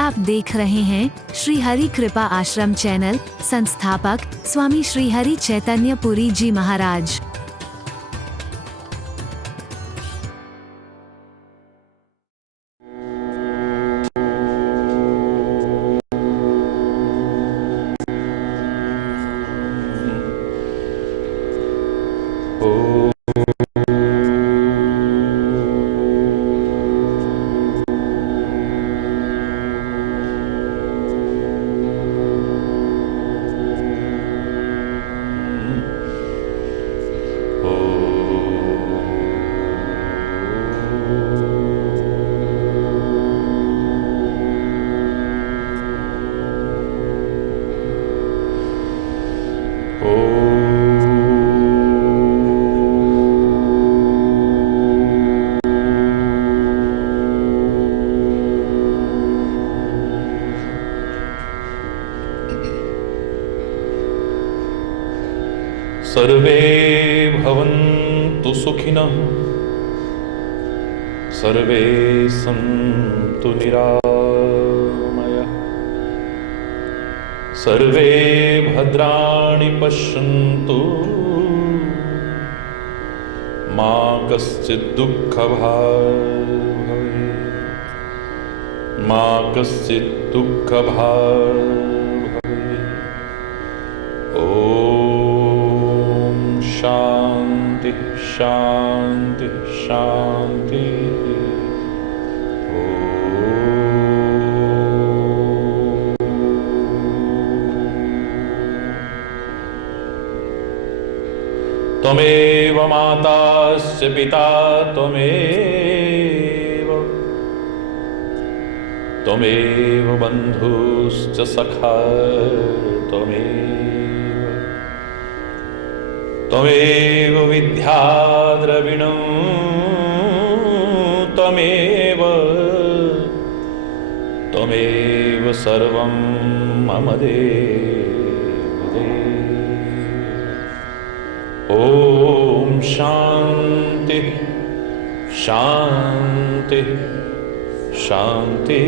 आप देख रहे हैं श्री हरि कृपा आश्रम चैनल। संस्थापक स्वामी श्री हरि चैतन्य पुरी जी महाराज। सर्वे भवन्तु सुखिनः, सर्वे सन्तु निरामयाः, सर्वे भद्राणि पश्यन्तु, मा कश्चित् दुःखभाग् भवेत्, मा कश्चित् दुःखभाग् शांति शांति शांति। त्वमेव माताश्च पिता त्वमेव बन्धुश्च सखा त्वमेव विद्या द्रविणं त्वमेव सर्वं मम देव। ॐ शान्ति शान्ति शान्ति।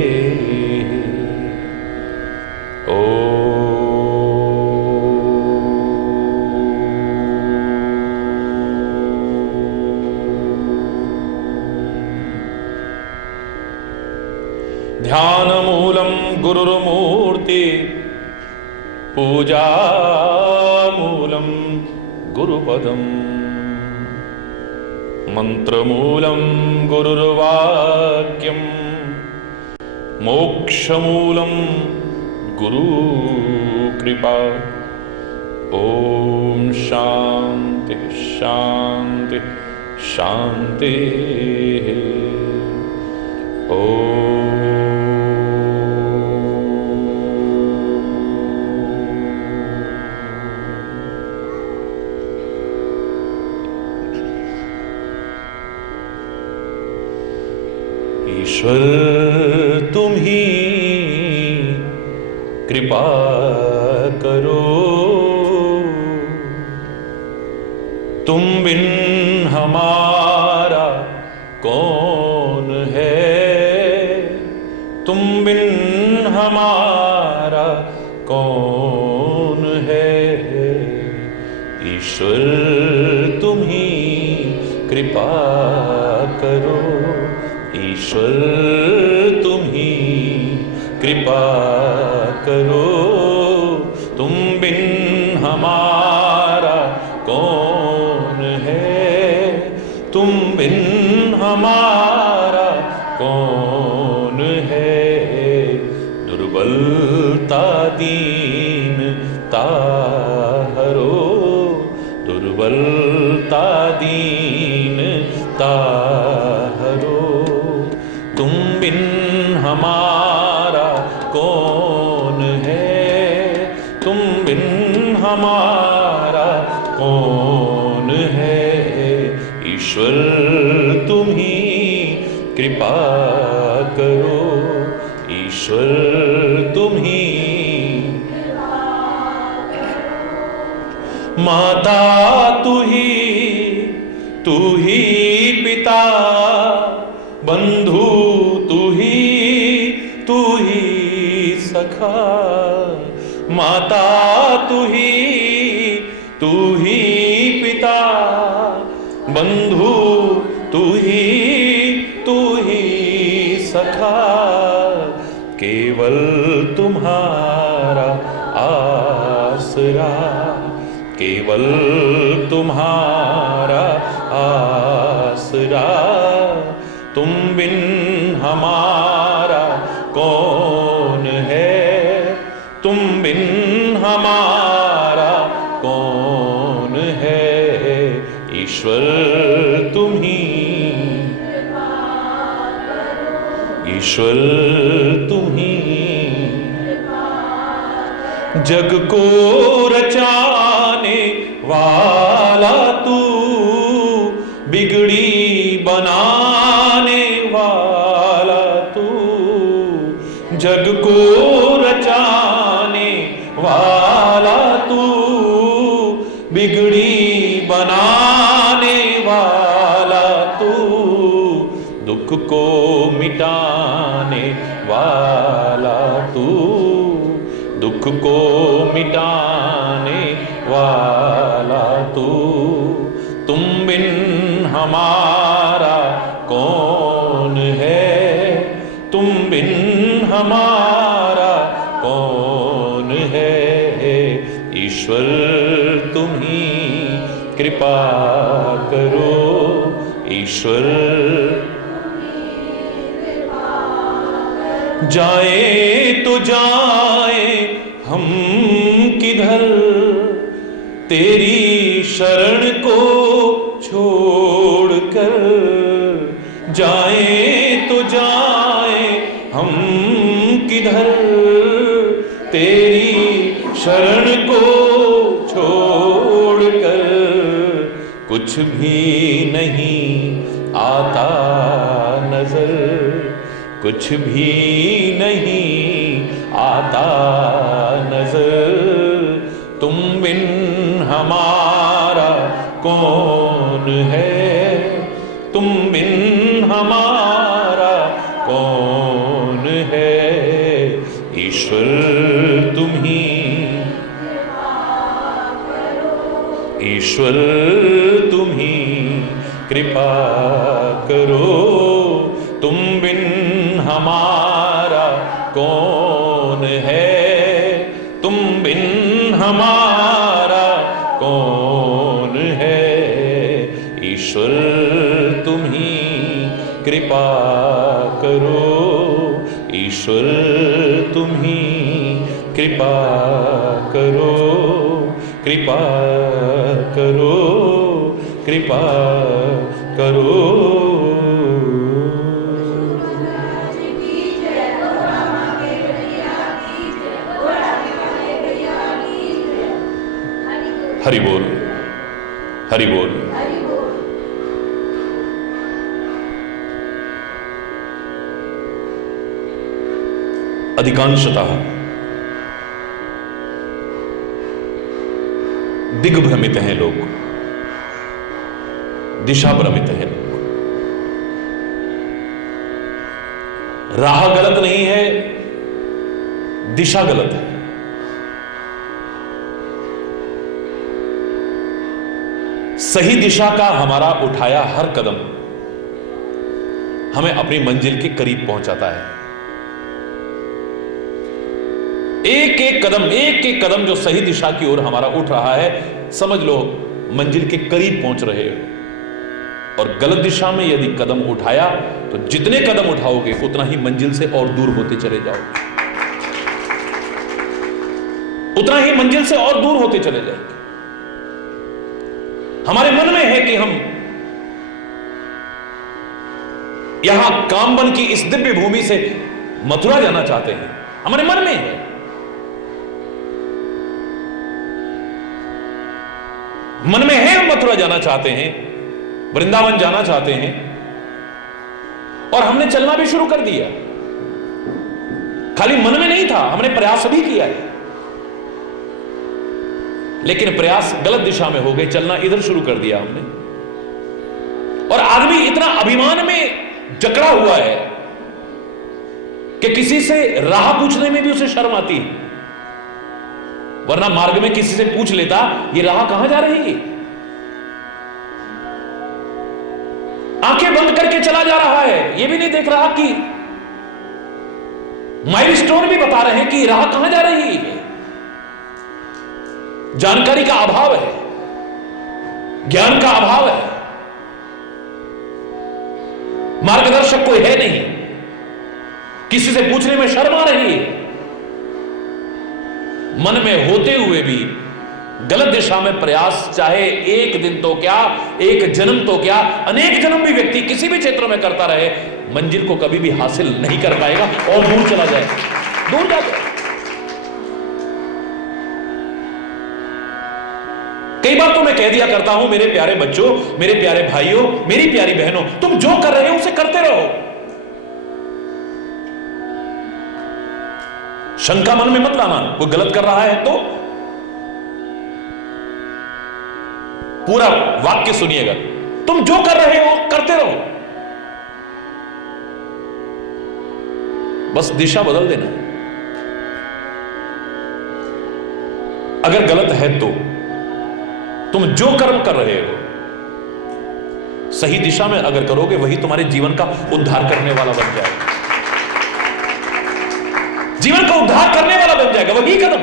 ध्यानमूलं गुरुर्मूर्ति, पूजामूलं गुरुपदम्, मन्त्रमूलं गुरुर्वाक्यम्, मोक्षमूलं गुरुकृपा। ॐ शान्ति शान्ति शान्ति। ईश्वर तुम ही कृपा करो, तुम बिन हमारा कौन है, तुम बिन हमारा कौन है। ईश्वर तुम ही कृपा करो, ईश्वर तुम ही कृपा करो, तुम बिन हमारा कौन है, तुम बिन हमारा कौन है। दुर्बलता दीनता हरो, दुर्बलता दीनता हरो, तुम बिन हमारा कौन है, तुम बिन हमारा कौन है। ईश्वर तुम ही कृपा करो, ईश्वर तुम ही। माता तू ही पिता, बंधु तू ही सखा। माता तू ही पिता, बंधु तू ही सखा। केवल तुम्हारा आसरा, केवल तुम्हारा आसरा। तुम बिन हमारा कौन है, तुम बिन हमारा कौन है। ईश्वर तुम ही, ईश्वर तुम ही। जग को रचाने वाला तू, बिगड़ी बनाने वाला तू। जग को रचाने वाला तू, बिगड़ी बनाने वाला तू। दुख को मिटाने वाला तू, दुख को मिटाने वाला तू। तुम बिन हमारा कौन है, तुम बिन हमारा कौन है। ईश्वर तुम ही कृपा करो, ईश्वर। जाए तो जाए हम किधर, तेरी शरण को छोड़कर। जाए तो जाए हम किधर, तेरी शरण को छोड़कर। कुछ भी नहीं आता नजर, कुछ भी नहीं आता नजर। तुम बिन हमारा कौन है, तुम बिन हमारा कौन है। ईश्वर तुम ही, ईश्वर तुम ही कृपा करो। तुम बिन हमारा कौन है, तुम बिन हमारा कौन है। ईश्वर तुम ही कृपा करो, ईश्वर तुम ही कृपा करो। कृपा करो, कृपा करो। हरि बोल, हरि बोल। अधिकांशतः दिग्भ्रमित हैं लोग, दिशा भ्रमित हैं लोग। राह गलत नहीं है, दिशा गलत है। सही दिशा का हमारा उठाया हर कदम हमें अपनी मंजिल के करीब पहुंचाता है। एक एक कदम जो सही दिशा की ओर हमारा उठ रहा है, समझ लो मंजिल के करीब पहुंच रहे हो। और गलत दिशा में यदि कदम उठाया तो जितने कदम उठाओगे उतना ही मंजिल से और दूर होते चले जाओगे, उतना ही मंजिल से और दूर होते चले जाएंगे। हमारे मन में है कि हम यहां कामबन की इस दिव्य भूमि से मथुरा जाना चाहते हैं, हमारे मन में है। मन में है हम मथुरा जाना चाहते हैं, वृंदावन जाना चाहते हैं, और हमने चलना भी शुरू कर दिया। खाली मन में नहीं था, हमने प्रयास भी किया है, लेकिन प्रयास गलत दिशा में हो गए, चलना इधर शुरू कर दिया हमने। और आदमी इतना अभिमान में जकड़ा हुआ है कि किसी से राह पूछने में भी उसे शर्म आती है, वरना मार्ग में किसी से पूछ लेता ये राह कहां जा रही है, आंखें बंद करके चला जा रहा है, ये भी नहीं देख रहा कि माइलस्टोन भी बता रहे हैं कि राह कहां जा रही है। जानकारी का अभाव है, ज्ञान का अभाव है, मार्गदर्शक कोई है नहीं, किसी से पूछने में शर्म आ रही है, मन में होते हुए भी गलत दिशा में प्रयास, चाहे एक दिन तो क्या, एक जन्म तो क्या, अनेक जन्म भी व्यक्ति किसी भी क्षेत्र में करता रहे, मंजिल को कभी भी हासिल नहीं कर पाएगा और दूर चला जाए, दूर जा जाए। कई बार तो मैं कह दिया करता हूं, मेरे प्यारे बच्चों, मेरे प्यारे भाइयों, मेरी प्यारी बहनों, तुम जो कर रहे हो उसे करते रहो। शंका मन में मत लाना, कोई गलत कर रहा है तो। पूरा वाक्य सुनिएगा, तुम जो कर रहे हो करते रहो, बस दिशा बदल देना। अगर गलत है तो तुम जो कर्म कर रहे हो सही दिशा में अगर करोगे, वही तुम्हारे जीवन का उद्धार करने वाला बन जाएगा, जीवन का उद्धार करने वाला बन जाएगा वही कदम।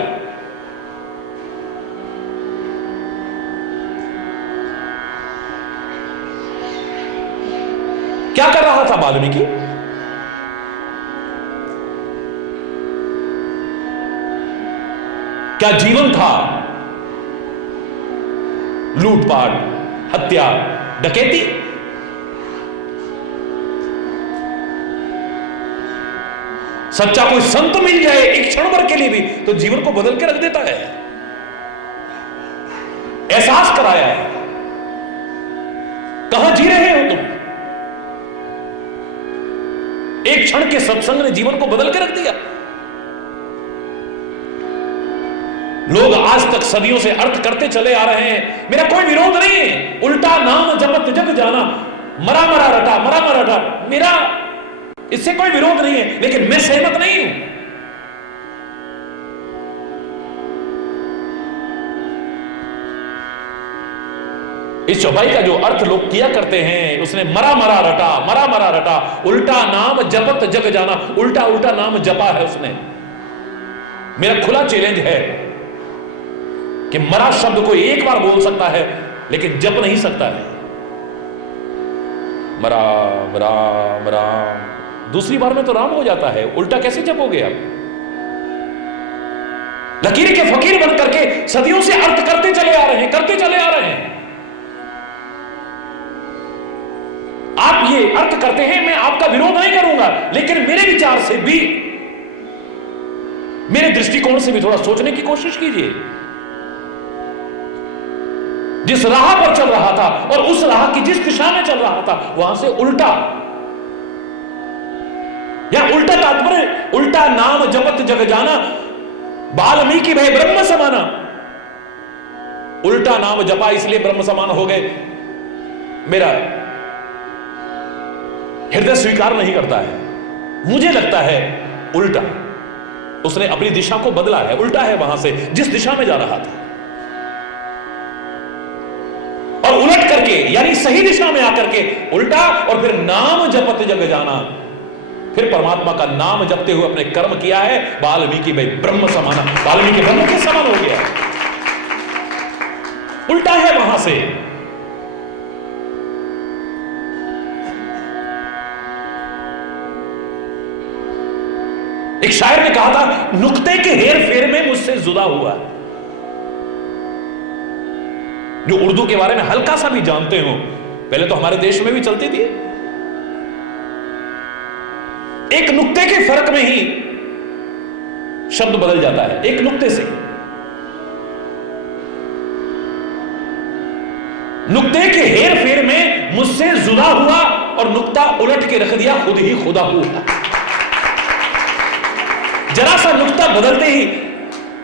क्या कर रहा था वाल्मीकि? क्या जीवन था लूटपाट, हत्या, डकैती? सच्चा कोई संत मिल जाए एक क्षण भर के लिए भी तो जीवन को बदल के रख देता है, एहसास कराया है। कहां जी रहे हो तुम? एक क्षण के सत्संग ने जीवन को बदल के रख दिया। लोग आज तक सदियों से अर्थ करते चले आ रहे हैं, मेरा कोई विरोध नहीं है, उल्टा नाम जपत जग जाना, मरा मरा रटा, मरा मरा रटा, मेरा इससे कोई विरोध नहीं है, लेकिन मैं सहमत नहीं हूं। इस चौपाई का जो अर्थ लोग किया करते हैं, उसने मरा मरा रटा, मरा मरा रटा, उल्टा नाम जपत जग जाना, उल्टा उल्टा नाम जपा है उसने। मेरा खुला चैलेंज है कि मरा शब्द को एक बार बोल सकता है लेकिन जप नहीं सकता है। राम राम राम, दूसरी बार में तो राम हो जाता है, उल्टा कैसे जपोगे आप? लकीर के फकीर बन करके सदियों से अर्थ करते चले आ रहे हैं, करते चले आ रहे हैं। आप ये अर्थ करते हैं, मैं आपका विरोध नहीं करूंगा, लेकिन मेरे विचार से भी, मेरे दृष्टिकोण से भी थोड़ा सोचने की कोशिश कीजिए। जिस राह पर चल रहा था और उस राह की जिस दिशा में चल रहा था वहां से उल्टा, या उल्टा तात्पर्य, उल्टा नाम जपत जग जाना, वाल्मीकि भय ब्रह्म समाना। उल्टा नाम जपा इसलिए ब्रह्म समान हो गए, मेरा हृदय स्वीकार नहीं करता है। मुझे लगता है उल्टा, उसने अपनी दिशा को बदला है, उल्टा है वहां से जिस दिशा में जा रहा था, और उलट करके यानी सही दिशा में आकर के उल्टा, और फिर नाम जपत जग जाना, फिर परमात्मा का नाम जपते हुए अपने कर्म किया है। वाल्मीकि भाई ब्रह्म समाना, वाल्मीकि ब्रह्म के समान हो गया, उल्टा है वहां से। एक शायर ने कहा था, नुक्ते के हेर फेर में मुझसे जुदा हुआ। जो उर्दू के बारे में हल्का सा भी जानते हो, पहले तो हमारे देश में भी चलती थी, एक नुक्ते के फर्क में ही शब्द बदल जाता है, एक नुक्ते से। नुक्ते के हेर फेर में मुझसे जुदा हुआ और नुक्ता उलट के रख दिया, खुद ही खुदा हुआ। जरा सा नुक्ता बदलते ही,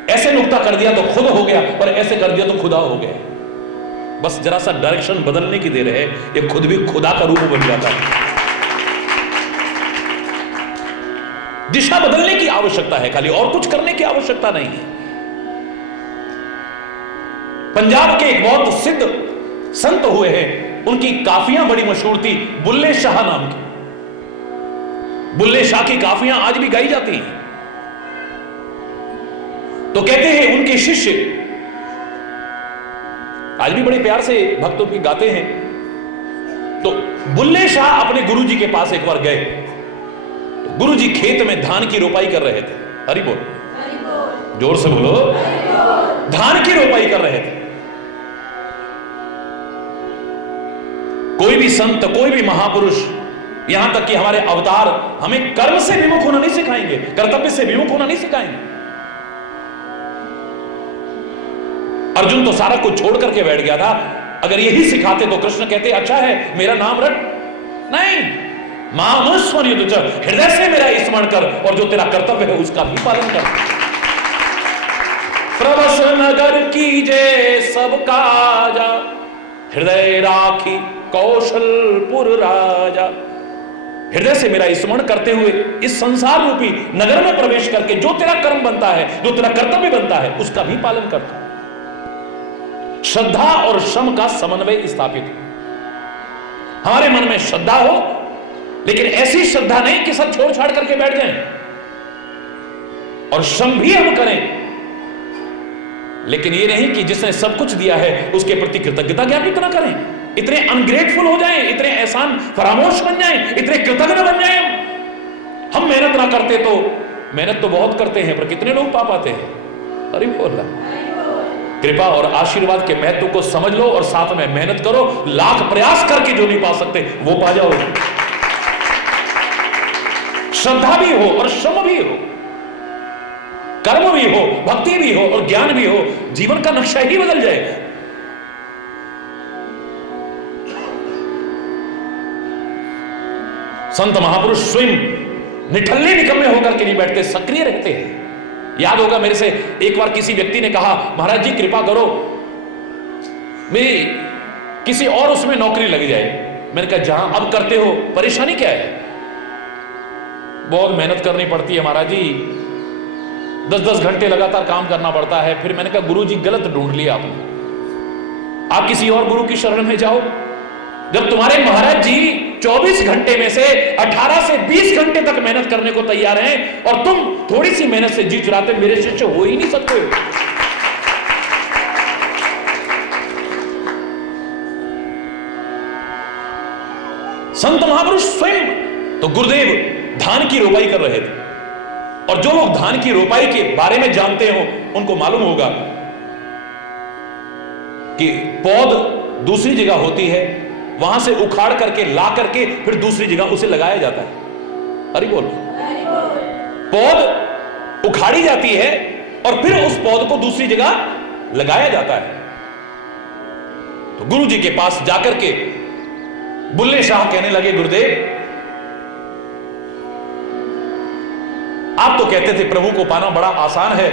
ऐसे नुक्ता कर दिया तो खुद हो गया, और ऐसे कर दिया तो खुदा हो गया। बस जरा सा डायरेक्शन बदलने की देर है, ये खुद भी खुदा का रूप बन जाता है। दिशा बदलने की आवश्यकता है खाली, और कुछ करने की आवश्यकता नहीं है। पंजाब के एक बहुत सिद्ध संत हुए हैं, उनकी काफियां बड़ी मशहूर थी, बुल्ले शाह नाम की। बुल्ले शाह की काफियां आज भी गाई जाती हैं। तो कहते हैं उनके शिष्य आज भी बड़े प्यार से भक्तों की गाते हैं। तो बुल्ले शाह अपने गुरुजी के पास एक बार गए। तो गुरुजी खेत में धान की रोपाई कर रहे थे। हरि बोल, जोर से बोलो, धान की रोपाई कर रहे थे। कोई भी संत, कोई भी महापुरुष, यहां तक कि हमारे अवतार हमें कर्म से विमुख होना नहीं सिखाएंगे, कर्तव्य से विमुख होना नहीं सिखाएंगे। अर्जुन तो सारा कुछ छोड़ करके बैठ गया था। अगर यही सिखाते तो कृष्ण कहते अच्छा है मेरा नाम रट। नहीं, मानुस्मर युद्ध, हृदय से मेरा स्मरण कर और जो तेरा कर्तव्य है उसका भी पालन कर। प्रवस नगर कीजे सब काजा, हृदय राखी कौशलपुर राजा। हृदय से मेरा स्मरण करते हुए इस संसार रूपी नगर में प्रवेश करके जो तेरा कर्म बनता है, जो तेरा कर्तव्य बनता है, उसका भी पालन करता। श्रद्धा और श्रम का समन्वय स्थापित हो। हमारे मन में श्रद्धा हो, लेकिन ऐसी श्रद्धा नहीं कि सब छोड़ छाड़ करके बैठ जाएं, और श्रम भी हम करें, लेकिन ये नहीं कि जिसने सब कुछ दिया है उसके प्रति कृतज्ञता ज्ञापित न करें, इतने अनग्रेटफुल हो जाएं, इतने एहसान फरामोश बन जाएं, इतने कृतज्ञ बन जाएं। हम मेहनत ना करते तो, मेहनत तो बहुत करते हैं पर कितने लोग पा पाते हैं। अरे बोल, कृपा और आशीर्वाद के महत्व को समझ लो और साथ में मेहनत करो। लाख प्रयास करके जो नहीं पा सकते वो पा जाओ। श्रद्धा भी हो और श्रम भी हो, कर्म भी हो, भक्ति भी हो और ज्ञान भी हो, जीवन का नक्शा ही बदल जाएगा। संत महापुरुष स्वयं निठल्ले निकम्मे होकर के नहीं बैठते, सक्रिय रहते हैं। याद होगा मेरे से एक बार किसी व्यक्ति ने कहा महाराज जी कृपा करो मेरी किसी और उसमें नौकरी लग जाए। मैंने कहा जहां अब करते हो परेशानी क्या है? बहुत मेहनत करनी पड़ती है महाराज जी, 10-10 घंटे लगातार काम करना पड़ता है। फिर मैंने कहा गुरु जी गलत ढूंढ लिया आपने, आप किसी और गुरु की शरण में जाओ। जब तुम्हारे महाराज जी 24 घंटे में से 18 से 20 घंटे तक मेहनत करने को तैयार हैं और तुम थोड़ी सी मेहनत से जी चुराते, मेरे शिष्य हो ही नहीं सकते। संत महापुरुष स्वयं तो गुरुदेव धान की रोपाई कर रहे थे, और जो लोग धान की रोपाई के बारे में जानते हो उनको मालूम होगा कि पौध दूसरी जगह होती है, वहां से उखाड़ करके ला करके फिर दूसरी जगह उसे लगाया जाता है। हरि बोल। पौध उखाड़ी जाती है और फिर उस पौध को दूसरी जगह लगाया जाता है। तो गुरु जी के पास जाकर के बुल्ले शाह कहने लगे गुरुदेव आप तो कहते थे प्रभु को पाना बड़ा आसान है,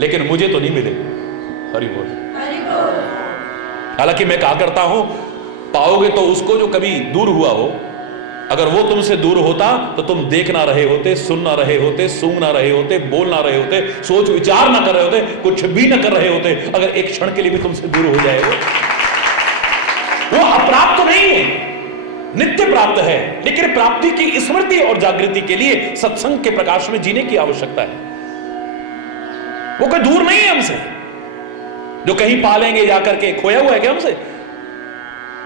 लेकिन मुझे तो नहीं मिले। हरि बोल। हालांकि मैं कहा करता हूं पाओगे तो उसको जो कभी दूर हुआ हो। अगर वो तुमसे दूर होता तो तुम देख ना रहे होते, सुन ना रहे होते, सूंघ ना रहे होते, बोल ना रहे होते, सोच विचार ना कर रहे होते, कुछ भी ना कर रहे होते। अगर एक क्षण के लिए भी तुमसे दूर हो जाए वो अप्राप्त नहीं है, नित्य प्राप्त है। लेकिन प्राप्ति की स्मृति और जागृति के लिए सत्संग के प्रकाश में जीने की आवश्यकता है। वो कोई दूर नहीं है हमसे, जो कहीं पालेंगे जाकर के खोया हुआ है क्या हमसे?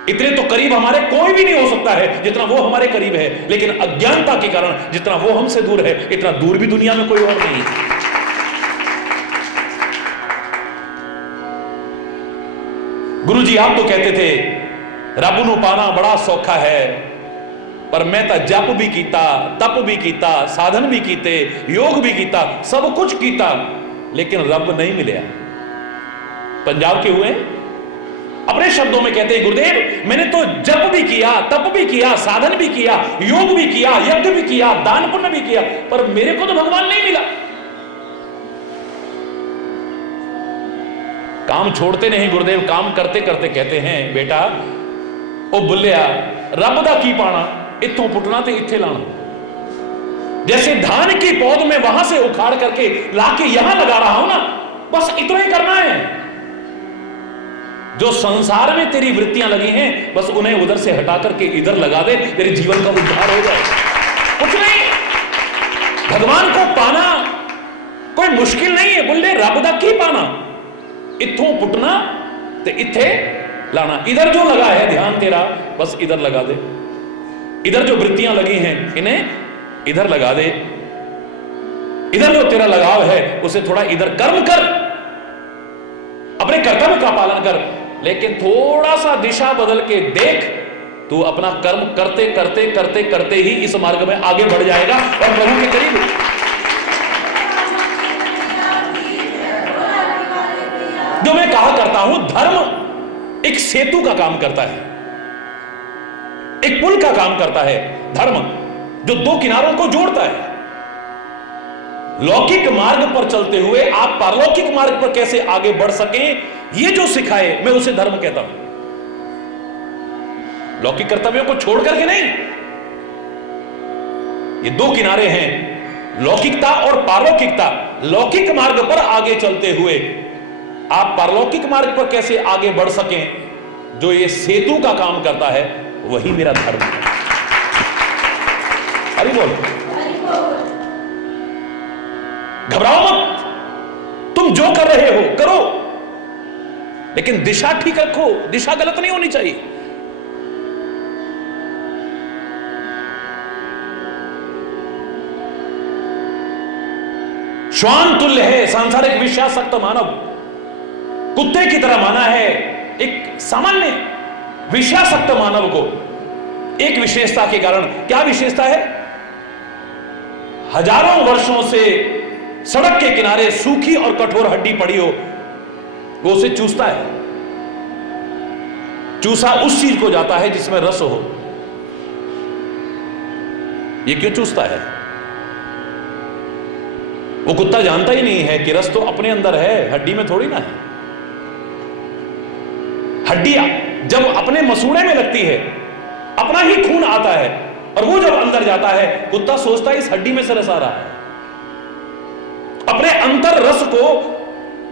इतने तो करीब हमारे कोई भी नहीं हो सकता है जितना वो हमारे करीब है, लेकिन अज्ञानता के कारण जितना वो हमसे दूर है, इतना दूर भी दुनिया में कोई और नहीं है। गुरुजी आप तो कहते थे रब नू पाना बड़ा सौखा है, पर मैं तो जप भी कीता, तप भी कीता, साधन भी कीते, योग भी कीता, सब कुछ कीता, लेकिन रब नहीं मिला। पंजाब के हुए अपने शब्दों में कहते हैं गुरुदेव मैंने तो जप भी किया, तप भी किया, साधन भी किया, योग भी किया, यज्ञ भी किया, दान पुण्य भी किया, पर मेरे को तो भगवान नहीं मिला। काम छोड़ते नहीं गुरुदेव, काम करते करते कहते हैं बेटा ओ बुल्लिया रब दा की पाना, इत्थों पुटना ते इत्थे लाना। जैसे धान की पौध में वहां से उखाड़ करके लाके यहां लगा रहा हूं ना, बस इतना ही करना है। जो संसार में तेरी वृत्तियां लगी हैं, बस उन्हें उधर से हटा करके इधर लगा दे, तेरे जीवन का उद्धार हो जाए। कुछ नहीं, भगवान को पाना कोई मुश्किल नहीं है। बोले रब दा की पाना, इथों पुटना ते इथे लाना। इधर जो लगा है ध्यान तेरा, बस इधर लगा दे। इधर जो वृत्तियां लगी हैं, इन्हें इधर लगा दे। इधर जो तेरा लगाव है, उसे थोड़ा इधर कर्म कर, अपने कर्तव्य का पालन कर, लेकिन थोड़ा सा दिशा बदल के देख, तू अपना कर्म करते करते करते करते ही इस मार्ग में आगे बढ़ जाएगा और प्रभु के करीब। जो मैं कहा करता हूं, धर्म एक सेतु का काम करता है, एक पुल का काम करता है। धर्म जो दो किनारों को जोड़ता है। लौकिक मार्ग पर चलते हुए आप पारलौकिक मार्ग पर कैसे आगे बढ़ सकें, यह जो सिखाए, मैं उसे धर्म कहता हूं। लौकिक कर्तव्यों को छोड़ करके नहीं। ये दो किनारे हैं, लौकिकता और पारलौकिकता। लौकिक मार्ग पर आगे चलते हुए आप पारलौकिक मार्ग पर कैसे आगे बढ़ सकें, जो ये सेतु का काम करता है, वही मेरा धर्म है। हरि बोल। घबराओ मत, तुम जो कर रहे हो करो, लेकिन दिशा ठीक रखो। दिशा गलत नहीं होनी चाहिए। श्वान तुल्य है सांसारिक विषयासक्त मानव, कुत्ते की तरह माना है एक सामान्य विषयासक्त मानव को, एक विशेषता के कारण। क्या विशेषता है? हजारों वर्षों से सड़क के किनारे सूखी और कठोर हड्डी पड़ी हो, वो उसे चूसता है। चूसा उस चीज को जाता है जिसमें रस हो। ये क्यों चूसता है? वो कुत्ता जानता ही नहीं है कि रस तो अपने अंदर है, हड्डी में थोड़ी ना है। हड्डी जब अपने मसूड़े में लगती है, अपना ही खून आता है, और वो जब अंदर जाता है, कुत्ता सोचता है इस हड्डी में से रस आ रहा है। अपने अंतर रस को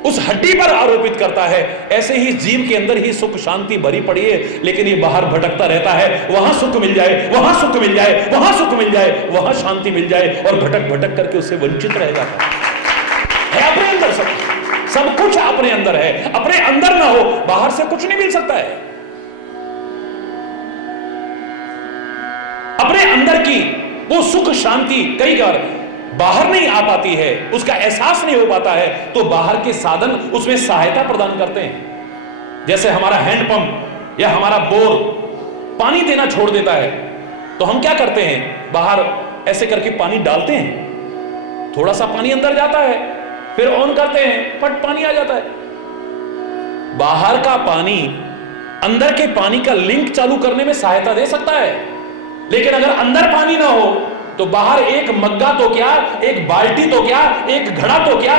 उस हड्डी पर आरोपित करता है। ऐसे ही जीव के अंदर ही सुख शांति भरी पड़ी है, लेकिन ये बाहर भटकता रहता है। वहां सुख मिल जाए, वहां सुख मिल जाए, वहां सुख मिल जाए, वहां शांति मिल जाए, और भटक भटक करके उससे वंचित रह जाता है। अपने अंदर सब कुछ अपने अंदर है। अपने अंदर ना हो, बाहर से कुछ नहीं मिल सकता है। अपने अंदर की वो सुख शांति कई बार बाहर नहीं आ पाती है, उसका एहसास नहीं हो पाता है, तो बाहर के साधन उसमें सहायता प्रदान करते हैं। जैसे हमारा हैंडपंप या हमारा बोर पानी देना छोड़ देता है, तो हम क्या करते हैं? बाहर ऐसे करके पानी डालते हैं, थोड़ा सा पानी अंदर जाता है, फिर ऑन करते हैं, फट पानी आ जाता है। बाहर का पानी अंदर के पानी का लिंक चालू करने में सहायता दे सकता है, लेकिन अगर अंदर पानी ना हो तो बाहर एक मग्गा तो क्या, एक बाल्टी तो क्या, एक घड़ा तो क्या,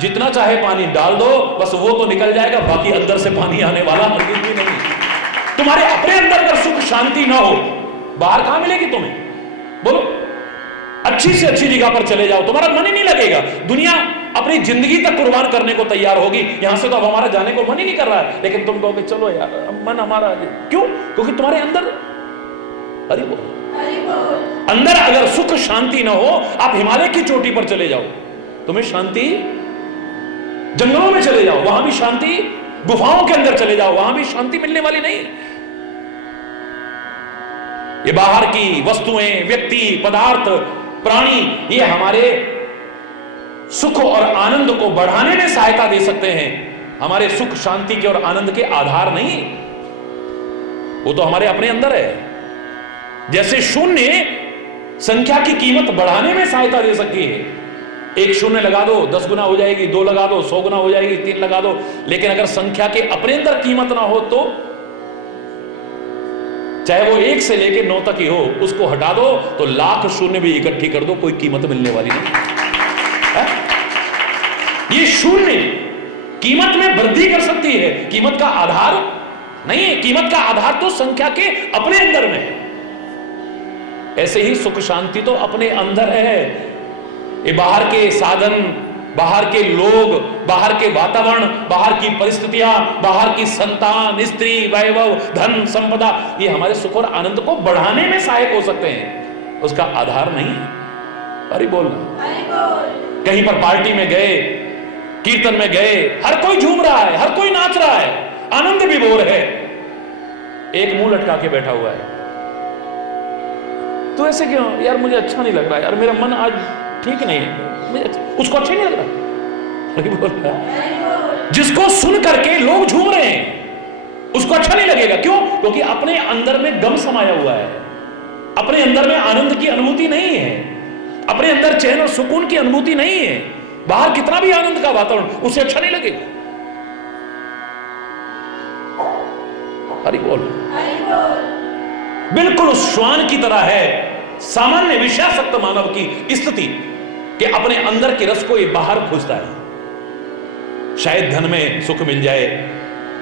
जितना चाहे पानी डाल दो, बस वो तो निकल जाएगा, बाकी अंदर से पानी आने वाला हरगिज़ भी नहीं। तुम्हारे अपने अंदर अगर सुख शांति ना हो, बाहर कहां मिलेगी तुम्हें? बोलो। अच्छी से अच्छी जगह पर चले जाओ, तुम्हारा मन ही नहीं लगेगा। दुनिया अपनी जिंदगी तक कुर्बान करने को तैयार होगी। यहां से तो अब हमारा जाने को मन ही नहीं कर रहा है, लेकिन तुम कहोगे चलो यार, मन हमारा। क्यों? क्योंकि तुम्हारे अंदर हरि बोल, अंदर अगर सुख शांति ना हो, आप हिमालय की चोटी पर चले जाओ, तुम्हें शांति, जंगलों में चले जाओ, वहां भी शांति, गुफाओं के अंदर चले जाओ, वहां भी शांति मिलने वाली नहीं। ये बाहर की वस्तुएं, व्यक्ति, पदार्थ, प्राणी, ये हमारे सुख और आनंद को बढ़ाने में सहायता दे सकते हैं, हमारे सुख शांति के और आनंद के आधार नहीं। वो तो हमारे अपने अंदर है। जैसे शून्य संख्या की कीमत बढ़ाने में सहायता दे सकती है। एक शून्य लगा दो 10 गुना हो जाएगी, 2 लगा दो 100 गुना हो जाएगी, 3 लगा दो, लेकिन अगर संख्या के अपने अंदर कीमत ना हो, तो चाहे वो 1 से लेकर 9 तक ही हो, उसको हटा दो तो लाख शून्य भी इकट्ठी कर दो, कोई कीमत मिलने वाली नहीं है। ये शून्य कीमत में वृद्धि कर सकती है, कीमत का आधार नहीं है। कीमत का आधार तो संख्या के अपने अंदर में है। ऐसे ही सुख शांति तो अपने अंदर है। ये बाहर के साधन, बाहर के लोग, बाहर के वातावरण, बाहर की परिस्थितियां, बाहर की संतान, स्त्री, वैभव, धन, संपदा, ये हमारे सुख और आनंद को बढ़ाने में सहायक हो सकते हैं, उसका आधार नहीं है। अरे बोल, कहीं पर पार्टी में गए, कीर्तन में गए, हर कोई झूम रहा है, हर कोई नाच रहा है, आनंद विभोर है, एक मुंह लटका के बैठा हुआ है। तो ऐसे क्यों यार, मुझे अच्छा नहीं लग रहा यार, मेरा मन आज ठीक नहीं है, मुझे उसको अच्छा नहीं लग रहा। अरे बोल रहा, जिसको सुन करके लोग झूम रहे हैं उसको अच्छा नहीं लगेगा। क्यों? क्योंकि अपने अंदर में गम समाया हुआ है, अपने अंदर में आनंद की अनुभूति नहीं है, अपने अंदर चैन और सुकून की अनुभूति नहीं है। बाहर कितना भी आनंद का वातावरण, उसे अच्छा नहीं लगेगा। हरि बोल। बिल्कुल उस श्वान की तरह है सामान्य विषयासक्त मानव की स्थिति कि अपने अंदर के रस को ये बाहर खोजता है। शायद धन में सुख मिल जाए,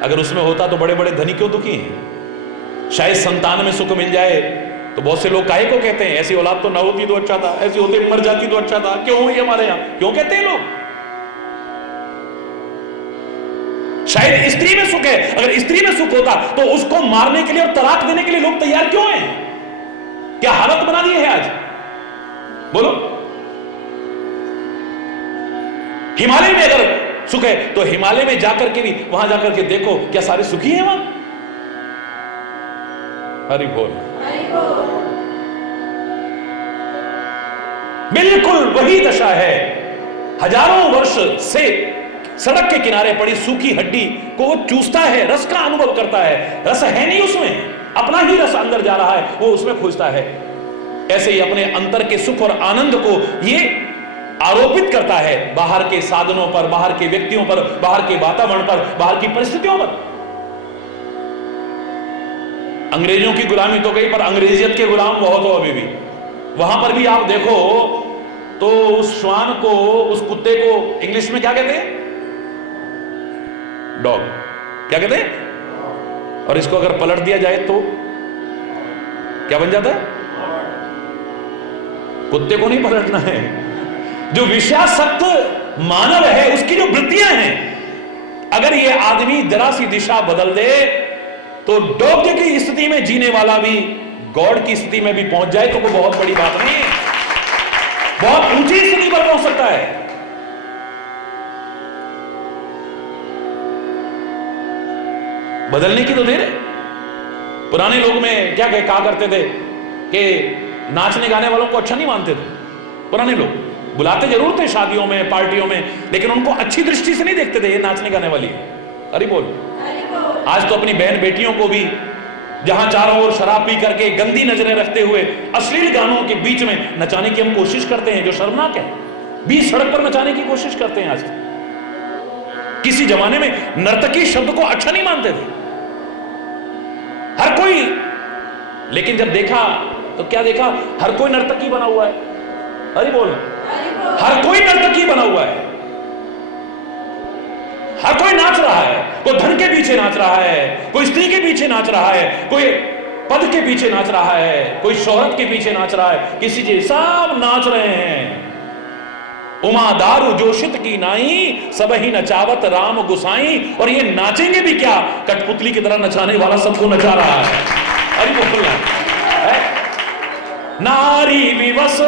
अगर उसमें होता तो बड़े बड़े धनी क्यों दुखी हैं। शायद संतान में सुख मिल जाए, तो बहुत से लोग काहे को कहते हैं ऐसी औलाद तो ना होती तो अच्छा था, ऐसी होती मर जाती तो अच्छा था, क्यों हुई हमारे यहां, क्यों कहते हैं लोग। शायद स्त्री में सुख है, अगर स्त्री में सुख होता तो उसको मारने के लिए और तलाक देने के लिए लोग तैयार क्यों हैं। क्या हालत बना दी है आज, बोलो। हिमालय में अगर सुख है तो हिमालय में जाकर के भी, वहां जाकर के देखो क्या सारे सुखी हैं वहां। हरि बोल। बिल्कुल वही दशा है। हजारों वर्ष से सड़क के किनारे पड़ी सूखी हड्डी को वो चूसता है, रस का अनुभव करता है, रस है नहीं उसमें, अपना ही रस अंदर जा रहा है, वो उसमें खोजता है। ऐसे ही अपने अंतर के सुख और आनंद को ये आरोपित करता है बाहर के साधनों पर, बाहर के व्यक्तियों पर, बाहर के वातावरण पर, बाहर की परिस्थितियों पर। अंग्रेजों की गुलामी तो गई, पर अंग्रेजियत के गुलाम बहुत हो अभी भी। वहां पर भी आप देखो तो उस श्वान को, उस कुत्ते को इंग्लिश में क्या कहते हैं, डॉग, क्या कहते हैं। और इसको अगर पलट दिया जाए तो क्या बन जाता है। कुत्ते को नहीं पलटना है, जो विषयासक्त मानव है उसकी जो वृत्तियां हैं, अगर ये आदमी जरा सी दिशा बदल दे तो डॉग की स्थिति में जीने वाला भी गॉड की स्थिति में भी पहुंच जाए तो कोई बहुत बड़ी बात नहीं है, बहुत ऊंची स्थिति पर पहुंच सकता है। बदलने की तो देर है। पुराने लोग में क्या कहा करते थे कि नाचने गाने वालों को अच्छा नहीं मानते थे। पुराने लोग बुलाते जरूर थे शादियों में, पार्टियों में, लेकिन उनको अच्छी दृष्टि से नहीं देखते थे ये नाचने गाने वाली। अरे बोल। आज तो अपनी बहन बेटियों को भी जहां चारों ओर शराब पी करके गंदी नजरें रखते हुए अश्लील गानों के बीच में नचाने की हम कोशिश करते हैं, जो शर्मनाक है। बीच सड़क पर नचाने की कोशिश करते हैं आज। किसी जमाने में नर्तकी शब्द को अच्छा नहीं मानते थे हर कोई, लेकिन जब देखा तो क्या देखा, हर कोई नर्तकी बना हुआ है। अरे बोल। हर कोई नर्तकी बना हुआ है, हर कोई नाच रहा है। कोई धन के पीछे नाच रहा है, कोई स्त्री के पीछे नाच रहा है, कोई पद के पीछे नाच रहा है, कोई शोहरत के पीछे नाच रहा है, किसी चीज, सब नाच रहे हैं। उमा दारू जोशित की नाई, सब ही नचावत राम गुसाई। और ये नाचेंगे भी क्या, कठपुतली की तरह नचाने वाला सबको नचा रहा है। अरे बोल है? नारी विवश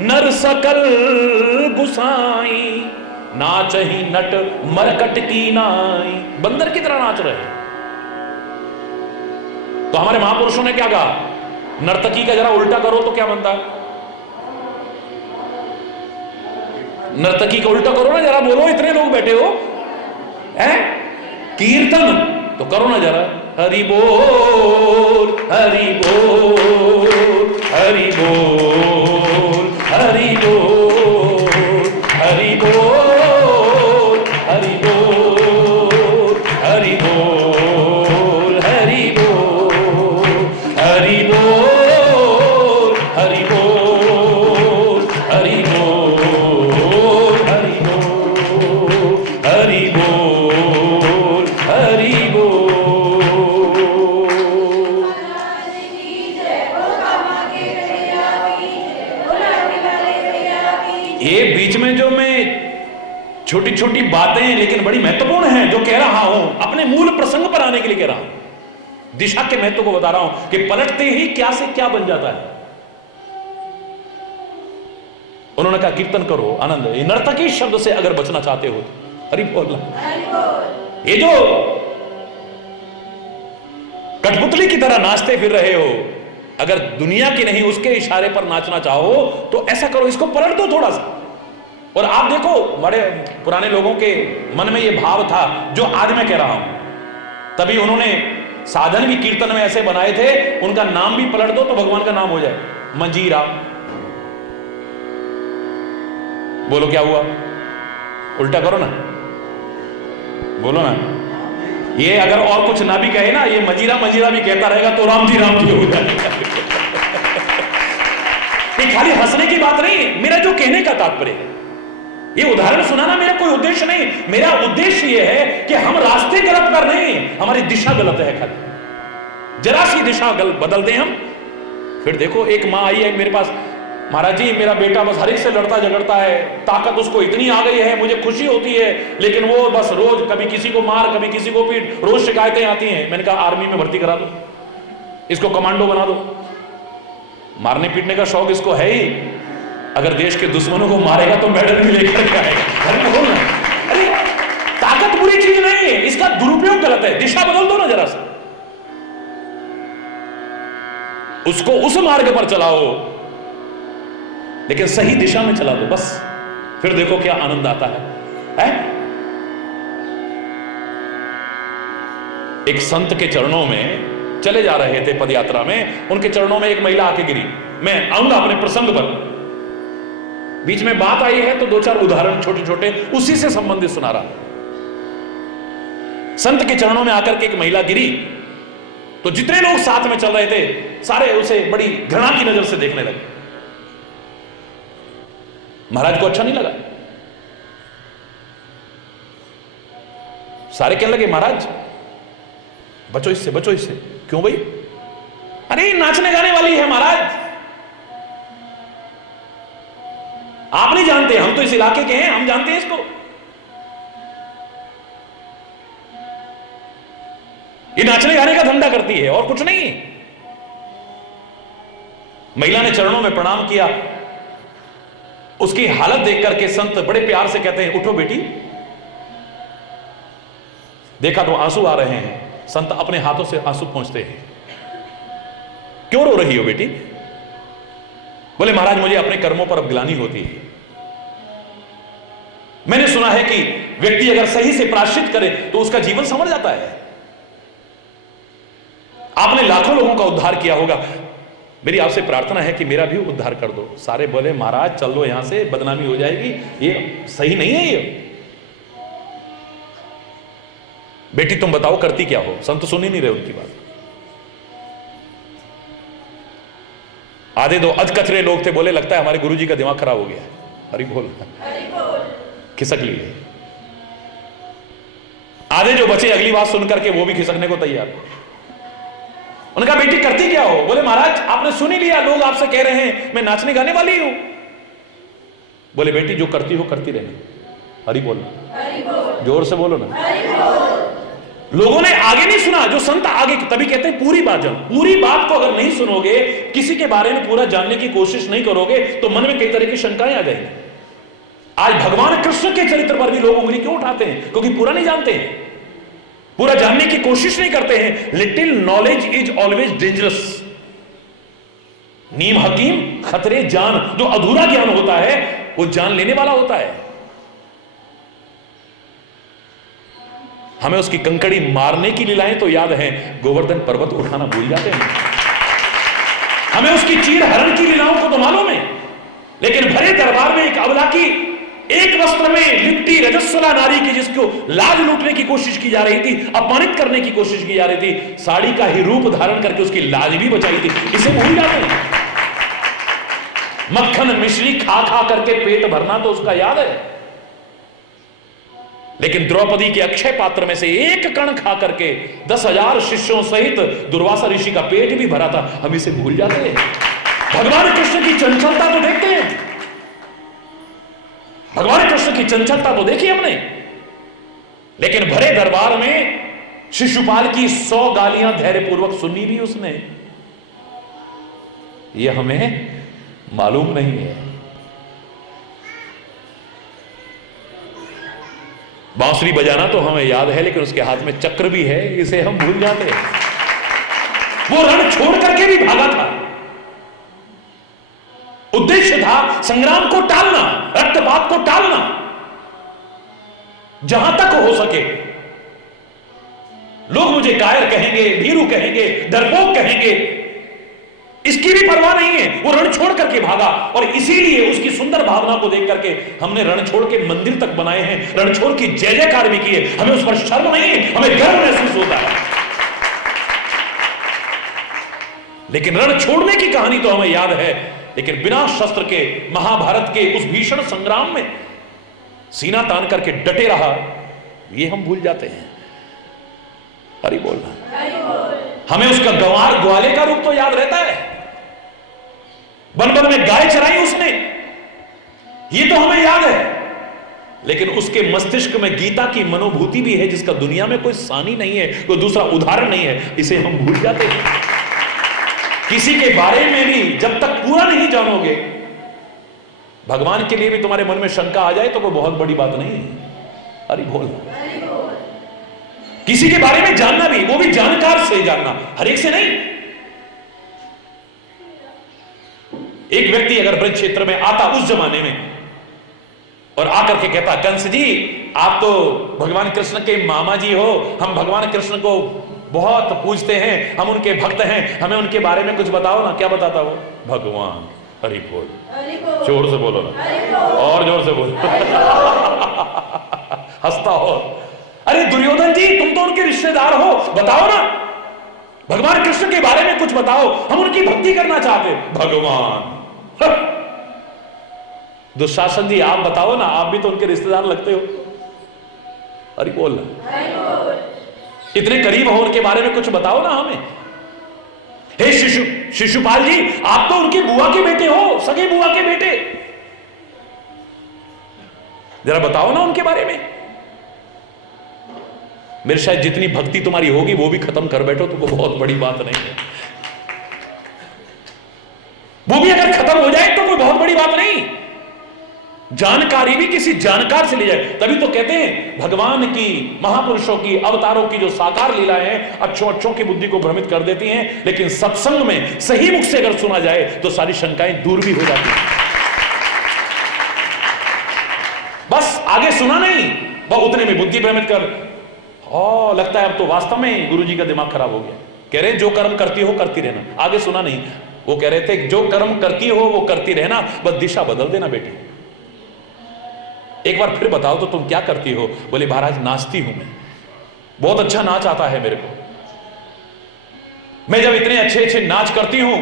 नर सकल गुसाई, नाच ही नट मरकट की नाई। बंदर की तरह नाच रहे हैं। तो हमारे महापुरुषों ने क्या कहा, नर्तकी का जरा उल्टा करो तो क्या बनता है। नर्तकी का उल्टा करो ना जरा, बोलो, इतने लोग बैठे हो हैं, कीर्तन तो करो ना जरा। हरि बोल हरि बोल हरि बोल हरि बोल हरि बोल हरि बोल हरि बोल हरि बोल हरि बोल हरि बोल हरि बोल हरि बोल हरि बोल हरि बोल। ये बीच में जो मैं छोटी छोटी बातें लेकिन बड़ी महत्वपूर्ण हैं जो कह रहा हूं, अपने मूल प्रसंग पर आने के लिए कह रहा हूं, दिशा के महत्व को बता रहा हूं कि पलटते ही क्या से क्या बन जाता है। उन्होंने कहा कीर्तन करो आनंद, ये नर्तकी शब्द से अगर बचना चाहते हो तो हरि बोल। ये जो कठपुतली की तरह नाचते फिर रहे हो, अगर दुनिया की नहीं उसके इशारे पर नाचना चाहो तो ऐसा करो, इसको पलट दो थोड़ा सा। और आप देखो बड़े पुराने लोगों के मन में यह भाव था जो आज मैं कह रहा हूं, तभी उन्होंने साधन भी कीर्तन में ऐसे बनाए थे, उनका नाम भी पलट दो तो भगवान का नाम हो जाए, मंजीरा। बोलो क्या हुआ, उल्टा करो ना, बोलो ना। ये अगर और कुछ ना भी कहे ना, ये मंजीरा मंजीरा भी कहता रहेगा तो राम जी हो जाएगा। ये खाली हंसने की बात नहीं, मेरा जो कहने का तात्पर्य है, ये उदाहरण सुनाना मेरा कोई उद्देश्य नहीं। मेरा उद्देश्य ये है कि हम रास्ते गलत कर नहीं, हमारी दिशा गलत है। खाली जरा सी दिशा बदल दें हम, फिर देखो एक मां आई है मेरे पास, महाराज जी मेरा बेटा बस हर एक से लड़ता झगड़ता है, ताकत उसको इतनी आ गई है, मुझे खुशी होती है, लेकिन वो बस रोज कभी किसी को मार कभी किसी को पीट, रोज शिकायतें आती हैं। मैंने कहा आर्मी में भर्ती करा दो, इसको कमांडो बना दो। मारने पीटने का शौक इसको है ही, अगर देश के दुश्मनों को मारेगा तो मेडल भी लेकर के आएगा। अरे ताकत बुरी चीज नहीं है, इसका दुरुपयोग गलत है, दिशा बदल दो ना जरा सा, उसको उस मार्ग पर चलाओ, लेकिन सही दिशा में चला दो बस, फिर देखो क्या आनंद आता है? एक संत के चरणों में चले जा रहे थे पदयात्रा में, उनके चरणों में एक महिला आके गिरी। मैं आऊंगा अपने प्रसंग पर, बीच में बात आई है तो दो चार उदाहरण छोटे छोटे उसी से संबंधित सुना रहा। संत के चरणों में आकर के एक महिला गिरी तो जितने लोग साथ में चल रहे थे सारे उसे बड़ी घृणा की नजर से देखने लगे। महाराज को अच्छा नहीं लगा, सारे कहने लगे महाराज बचो इससे बचो इससे। क्यों भाई? अरे नाचने गाने वाली है महाराज, आप नहीं जानते, हम तो इस इलाके के हैं, हम जानते हैं इसको। ये नाचने गाने का धंधा करती है और कुछ नहीं। महिला ने चरणों में प्रणाम किया, उसकी हालत देख करके संत बड़े प्यार से कहते हैं उठो बेटी। देखा तो आंसू आ रहे हैं, संत अपने हाथों से आंसू पोंछते हैं। क्यों रो रही हो बेटी? बोले महाराज मुझे अपने कर्मों पर अब ग्लानि होती है। मैंने सुना है कि व्यक्ति अगर सही से प्रायश्चित करे तो उसका जीवन संवर जाता है। आपने लाखों लोगों का उद्धार किया होगा, मेरी आपसे प्रार्थना है कि मेरा भी उद्धार कर दो। सारे बोले महाराज चल दो यहां से, बदनामी हो जाएगी, ये सही नहीं है ये। बेटी तुम बताओ करती क्या हो? संत सुन ही नहीं रहे उनकी बात। आधे दो अधकचरे लोग थे, बोले लगता है हमारे गुरुजी का दिमाग खराब हो गया। हरि बोल, खिसक लिए। आधे जो बचे अगली बात सुनकर के वो भी खिसकने को तैयार। उन्होंने कहा बेटी करती क्या हो? बोले महाराज आपने सुन ही लिया, लोग आपसे कह रहे हैं मैं नाचने गाने वाली हूं। बोले बेटी जो करती हो करती रहना। हरि बोल, जोर से बोलो ना। लोगों ने आगे नहीं सुना, जो संत आगे, तभी कहते हैं पूरी बात जानो। पूरी बात को अगर नहीं सुनोगे, किसी के बारे में पूरा जानने की कोशिश नहीं करोगे तो मन में कई तरह की शंकाएं आ जाएंगी। आज भगवान कृष्ण के चरित्र पर भी लोग उंगली क्यों उठाते हैं? क्योंकि पूरा नहीं जानते हैं, पूरा जानने की कोशिश नहीं करते हैं। Little knowledge is always dangerous. नीम हकीम खतरे जान। जो अधूरा ज्ञान होता है वो जान लेने वाला होता है। हमें उसकी कंकड़ी मारने की लीलाएं तो याद हैं, गोवर्धन पर्वत उठाना भूल जाते हैं। हमें उसकी चीर हरण की लीलाओं को तो मालूम है, लेकिन भरे दरबार में एक अबला की एक वस्त्र में लिपटी रजस्वला नारी की, जिसको लाज लूटने की कोशिश की जा रही थी, अपमानित करने की कोशिश की जा रही थी, साड़ी का ही रूप धारण करके उसकी लाज भी बचाई थी, इसे भूल जाते हैं। मक्खन मिश्री खा खा करके पेट भरना तो उसका याद है, लेकिन द्रौपदी के अक्षय पात्र में से एक कण खा करके 10,000 शिष्यों सहित दुर्वासा ऋषि का पेट भी भरा था, हम इसे भूल जाते हैं। भगवान कृष्ण की चंचलता तो देखते हैं। भगवान कृष्ण की चंचलता तो देखी हमने, लेकिन भरे दरबार में शिशुपाल की 100 गालियां धैर्यपूर्वक सुनी भी उसने, यह हमें मालूम नहीं है। बांसुरी बजाना तो हमें याद है, लेकिन उसके हाथ में चक्र भी है, इसे हम भूल जाते हैं। वो रण छोड़ करके भी भागा था, उद्देश्य था संग्राम को टालना, रक्तपात को टालना, जहां तक हो सके। लोग मुझे कायर कहेंगे, भीरू कहेंगे, डरपोक कहेंगे, इसकी भी परवाह नहीं है। वो रण छोड़ करके भागा, और इसीलिए उसकी सुंदर भावना को देख करके हमने रण छोड़ के मंदिर तक बनाए हैं, रण छोड़ की जय जयकार भी किए। हमें उस पर शर्म नहीं है, हमें गर्व महसूस होता है। लेकिन रण छोड़ने की कहानी तो हमें याद है, लेकिन बिना शस्त्र के महाभारत के उस भीषण संग्राम में सीना तान करके डटे रहा, ये हम भूल जाते हैं। हरि बोल। हमें उसका गंवार ग्वाले का रूप तो याद रहता है, वन वन में गाय चराई उसने, ये तो हमें याद है, लेकिन उसके मस्तिष्क में गीता की मनोभूति भी है, जिसका दुनिया में कोई सानी नहीं है, कोई दूसरा उदाहरण नहीं है, इसे हम भूल जाते हैं। किसी के बारे में भी जब तक पूरा नहीं जानोगे, भगवान के लिए भी तुम्हारे मन में शंका आ जाए तो कोई बहुत बड़ी बात नहीं है। अरे बोल। किसी के बारे में जानना भी, वो भी जानकार से जानना, हर एक से नहीं। एक व्यक्ति अगर ब्रज क्षेत्र में आता उस जमाने में और आकर के कहता, कंस जी आप तो भगवान कृष्ण के मामा जी हो, हम भगवान कृष्ण को बहुत पूजते हैं, हम उनके भक्त हैं, हमें उनके बारे में कुछ बताओ ना। क्या बताता वो? भगवान। हरि बोल। जोर से बोलो ना, और जोर से बोलो। हंसता हो। अरे दुर्योधन जी तुम तो उनके रिश्तेदार हो, बताओ ना, भगवान कृष्ण के बारे में कुछ बताओ, हम उनकी भक्ति करना चाहते। भगवान। दुशासन जी आप बताओ ना, आप भी तो उनके रिश्तेदार लगते हो। अरे बोल, इतने करीब हो, उनके बारे में कुछ बताओ ना हमें। हे शिशुपाल जी आप तो उनकी बुआ के बेटे हो, सगे बुआ के बेटे, जरा बताओ ना उनके बारे में। मेरे शायद जितनी भक्ति तुम्हारी होगी वो भी खत्म कर बैठो तो बहुत बड़ी बात नहीं है। वो भी अगर खत्म हो जाए तो कोई बहुत बड़ी बात नहीं। जानकारी भी किसी जानकार से ले जाए, तभी तो कहते हैं भगवान की, महापुरुषों की, अवतारों की जो साकार लीलाएं हैं अच्छों की बुद्धि को भ्रमित कर देती हैं, लेकिन सत्संग में सही मुख से अगर सुना जाए तो सारी शंकाएं दूर भी हो जाती हैं। बस आगे सुना नहीं, वह उतने में बुद्धि भ्रमित कर, लगता है अब तो वास्तव में गुरुजी का दिमाग खराब हो गया। कह रहे जो कर्म करती हो करती रहना, आगे सुना नहीं। वो कह रहे थे जो कर्म करती हो वो करती रहना, बस दिशा बदल देना बेटी। एक बार फिर बताओ तो तुम क्या करती हो? बोले महाराज नाचती हूं मैं, बहुत अच्छा नाच आता है मेरे को। मैं जब इतने अच्छे अच्छे नाच करती हूं,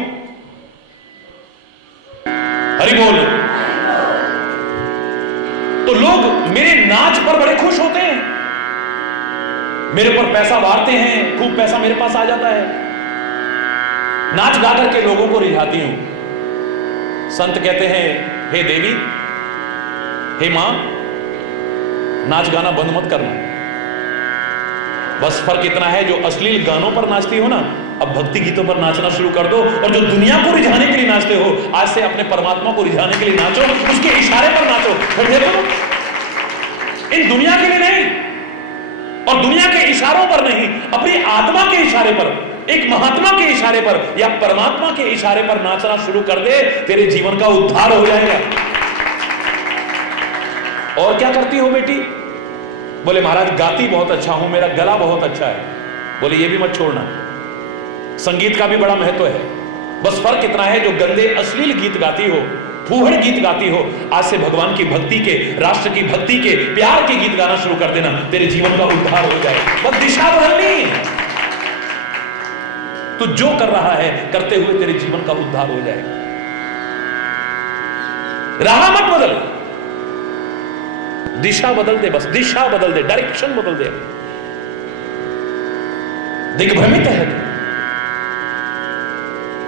हरि बोल, तो लोग मेरे नाच पर बड़े खुश होते हैं, मेरे पर पैसा वारते हैं, खूब पैसा मेरे पास आ जाता है। नाच गा करके लोगों को रिझाती हूं। संत कहते हैं हे देवी, हे मां, नाच गाना बंद मत करना। बस फर्क इतना है, जो अश्लील गानों पर नाचती हो ना, अब भक्ति गीतों पर नाचना शुरू कर दो। और जो दुनिया को रिझाने के लिए नाचते हो, आज से अपने परमात्मा को रिझाने के लिए नाचो, उसके इशारे पर नाचो। फिर देखो, इन दुनिया के लिए नहीं और दुनिया के इशारों पर नहीं, अपनी आत्मा के इशारे पर, एक महात्मा के इशारे पर या परमात्मा के इशारे पर नाचना शुरू कर दे, तेरे जीवन का उद्धार हो जाएगा। और क्या करती हो बेटी? बोले महाराज गाती बहुत अच्छा हूं, मेरा गला बहुत अच्छा है। बोले ये भी मत छोड़ना, संगीत का भी बड़ा महत्व है। बस फर्क इतना है, जो गंदे अश्लील गीत गाती हो, फूहड़ गीत गाती हो, आज से भगवान की भक्ति के, राष्ट्र की भक्ति के, प्यार के गीत गाना शुरू कर देना, तेरे जीवन का उद्धार हो जाए। बस दिशा बदलनी, तो जो कर रहा है करते हुए तेरे जीवन का उद्धार हो जाएगा। राह मत बदल, दिशा बदल दे, बस दिशा बदल दे, डायरेक्शन बदल दे। दिग्भ्रमित है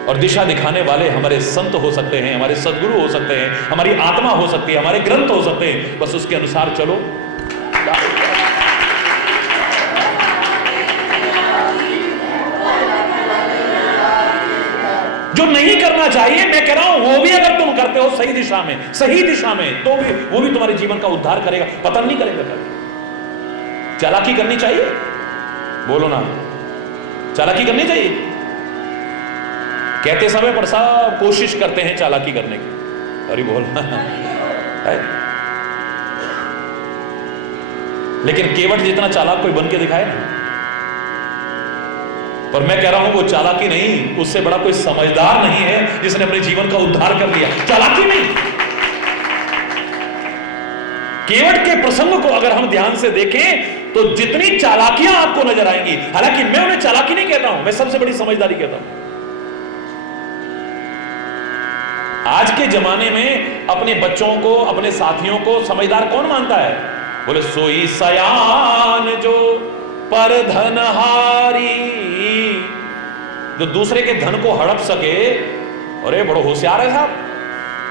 और दिशा दिखाने वाले हमारे संत हो सकते हैं, हमारे सदगुरु हो सकते हैं, हमारी आत्मा हो सकती है, हमारे ग्रंथ हो सकते हैं। बस उसके अनुसार चलो। जो नहीं करना चाहिए, मैं कह रहा हूं, वो भी अगर तुम करते हो सही दिशा में, सही दिशा में, तो भी वो भी तुम्हारे जीवन का उद्धार करेगा, पतन नहीं करेगा कभी। चालाकी करनी चाहिए, बोलो ना, चालाकी करनी चाहिए। कहते समय पर सब कोशिश करते हैं चालाकी करने की, अरे बोल लेकिन केवट जितना चालाक कोई बन के दिखाए ना। पर मैं कह रहा हूं वो चालाकी नहीं, उससे बड़ा कोई समझदार नहीं है जिसने अपने जीवन का उद्धार कर लिया। चालाकी नहीं। केवट के प्रसंग को अगर हम ध्यान से देखें तो जितनी चालाकियां आपको नजर आएंगी, हालांकि मैं उन्हें चालाकी नहीं कहता हूं, मैं सबसे बड़ी समझदारी कहता हूं। आज के जमाने में अपने बच्चों को, अपने साथियों को समझदार कौन मानता है? बोले सोई सयान जो पर धनहारी, जो दूसरे के धन को हड़प सके। अरे बड़ो होशियार है साहब,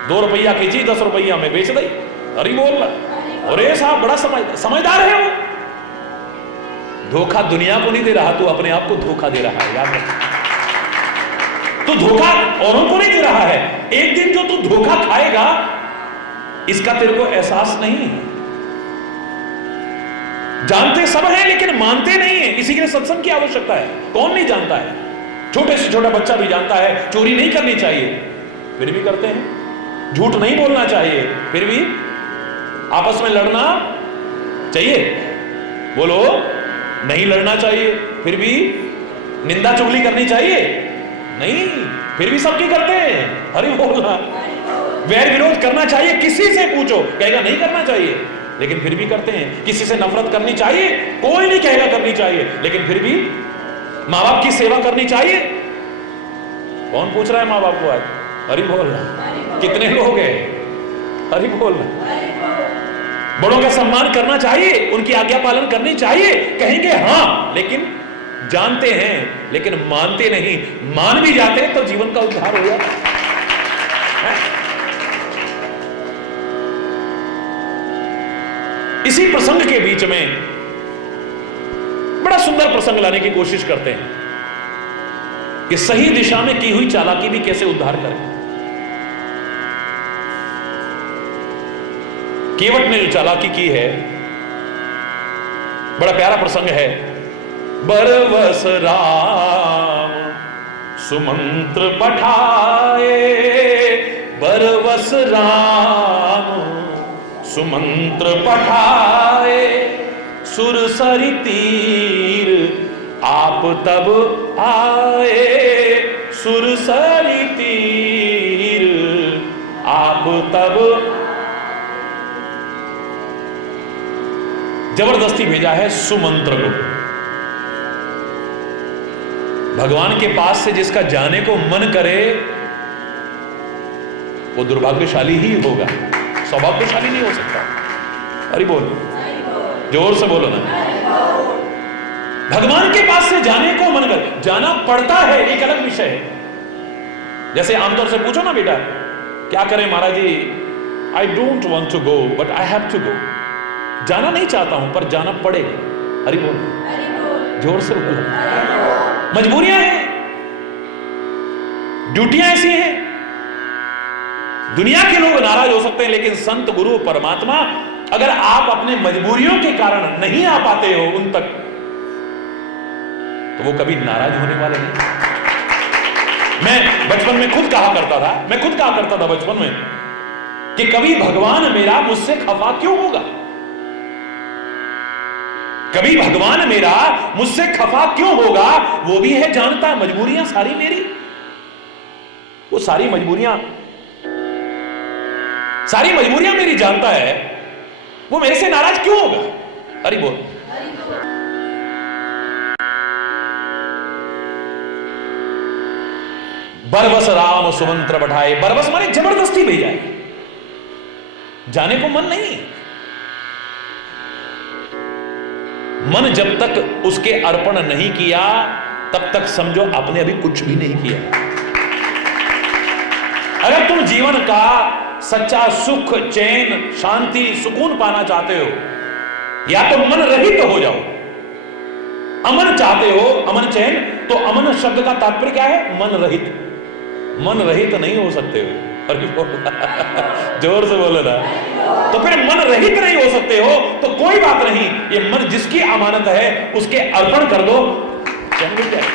2 रुपया की चीज 10 रुपया में बेच दी। अरे बोल रहा, अरे साहब बड़ा समझदार है वो। धोखा दुनिया को नहीं दे रहा, तू अपने आप को धोखा दे रहा है। याद रख, तू धोखा औरों को नहीं दे रहा है। एक दिन जो तू धोखा खाएगा, इसका तेरे को एहसास नहीं है। जानते सब हैं लेकिन मानते नहीं है, इसी के लिए सत्संग की आवश्यकता है। कौन नहीं जानता है? छोटे से छोटा बच्चा भी जानता है चोरी नहीं करनी चाहिए, फिर भी करते हैं। झूठ नहीं बोलना चाहिए, फिर भी। आपस में लड़ना चाहिए, बोलो नहीं लड़ना चाहिए, फिर भी। निंदा चुगली करनी चाहिए, नहीं, फिर भी सबकी करते हैं। अरे बोलना, वैर विरोध करना चाहिए, किसी से पूछो कहेगा नहीं करना चाहिए, लेकिन फिर भी करते हैं। किसी से नफरत करनी चाहिए, कोई नहीं कहेगा करनी चाहिए, लेकिन फिर भी। माँ बाप की सेवा करनी चाहिए, कौन पूछ रहा है माँ बाप को आज? अरे बोलना, कितने लोग हैं? अरे बोलना। बड़ों का सम्मान करना चाहिए, उनकी आज्ञा पालन करनी चाहिए, कहेंगे हाँ, लेकिन जानते हैं लेकिन मानते नहीं। मान भी जाते हैं तो जीवन का उद्धार हो जाता है। इसी प्रसंग के बीच में बड़ा सुंदर प्रसंग लाने की कोशिश करते हैं कि सही दिशा में की हुई चालाकी भी कैसे उद्धार करे। केवट ने जो चालाकी की है, बड़ा प्यारा प्रसंग है। बरवस राम सुमंत्र पठाए, बरवस राम सुमंत्र पठाए, सुरसरी तीर आप तब आए, सुरसरी तीर आप तब। जबरदस्ती भेजा है सुमंत्र को। भगवान के पास से जिसका जाने को मन करे वो दुर्भाग्यशाली ही होगा, सौभाग्यशाली नहीं हो सकता। अरे बोल, जोर से बोलो ना। भगवान के पास से जाने को मन करे, जाना पड़ता है एक अलग विषय है। जैसे आमतौर से पूछो ना, बेटा क्या करें Maharaj ji, I don't want to go but I have to go. जाना नहीं चाहता हूं पर जाना पड़ेगा। हरि बोल, जोर से बोलो। मजबूरियां हैं, ड्यूटियां ऐसी हैं। दुनिया के लोग नाराज हो सकते हैं, लेकिन संत गुरु परमात्मा, अगर आप अपने मजबूरियों के कारण नहीं आ पाते हो उन तक, तो वो कभी नाराज होने वाले नहीं। मैं बचपन में खुद कहा करता था बचपन में कि कभी भगवान मेरा मुझसे खफा क्यों होगा, कभी भगवान मेरा मुझसे खफा क्यों होगा। वो भी है जानता, मजबूरियां सारी मेरी, वो सारी मजबूरियां मेरी जानता है, वो मेरे से नाराज क्यों होगा। अरे बोल, बरबस राम सुमंत्र बढ़ाए। बरबस माने जबरदस्ती भेजा है, जाने को मन नहीं। मन जब तक उसके अर्पण नहीं किया तब तक समझो आपने अभी कुछ भी नहीं किया। अगर तुम जीवन का सच्चा सुख, चैन, शांति, सुकून पाना चाहते हो, या तो मन रहित हो जाओ। अमन चाहते हो, अमन चैन, तो अमन शब्द का तात्पर्य क्या है? मन रहित। मन रहित नहीं हो सकते हो। अरे जोर से बोलो ना। तो फिर मन रहित नहीं हो सकते हो तो कोई बात नहीं, ये मन जिसकी अमानत है उसके अर्पण कर दो, चैन मिल जाए।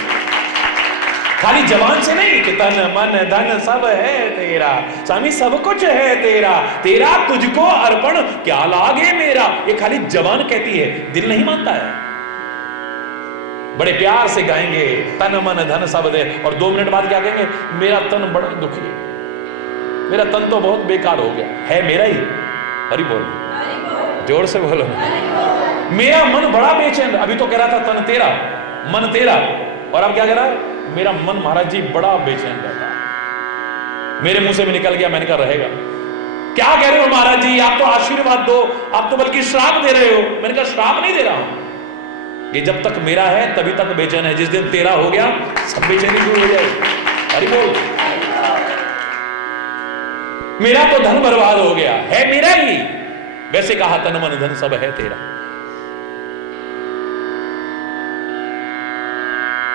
खाली जबान से नहीं कि तन मन धन सब है तेरा, स्वामी सब कुछ है तेरा, तेरा तुझको अर्पण क्या लागे मेरा, ये खाली जबान कहती है, दिल नहीं मानता है। बड़े प्यार से गाएंगे तन मन धन सब दे, और 2 मिनट बाद क्या कहेंगे? मेरा तन बड़ा दुखी है, मेरा तन तो बहुत बेकार हो गया है, मेरा ही। हरि बोल, जोर से बोलो। मेरा मन बड़ा बेचैन, अभी तो कह रहा था तन तेरा, मन तेरा, और अब क्या कह रहा है? मेरा मन महाराज जी बड़ा बेचैन रहता है। मेरे मुंह से भी निकल गया, मैंने कहा रहेगा। क्या कह रहे हो महाराज जी? आप तो आशीर्वाद दो, आप तो बल्कि श्राप दे रहे हो। मैंने कहा श्राप नहीं दे रहा हूं, ये जब तक मेरा है तभी तक बेचैन है, जिस दिन तेरा हो गया सब बेचैनी दूर हो जाएगी। हरि बोल। मेरा तो धन बर्बाद हो गया है, मेरा ही। वैसे कहा तन मन धन सब है तेरा।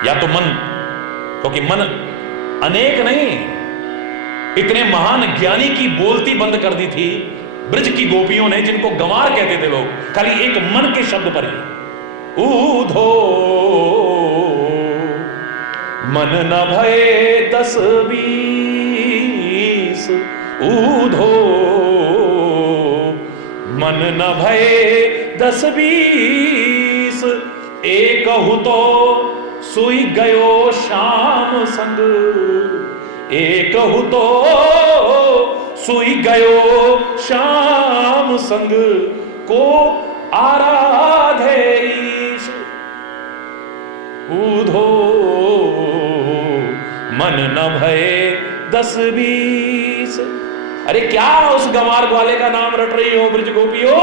या तो मन, क्योंकि मन अनेक नहीं, इतने महान ज्ञानी की बोलती बंद कर दी थी ब्रज की गोपियों ने, जिनको गंवार कहते थे लोग, खाली एक मन के शब्द पर ही। ऊधो मन न भये 10 20, ऊधो मन न भये 10 20, एक हु तो सुई गयो श्याम संग, एक हु तो सुई गयो श्याम संग, को आराधे ईश। ऊधो मन न भये 10 20। अरे क्या उस गंवार ग्वाले का नाम रट रही हो ब्रज गोपियों?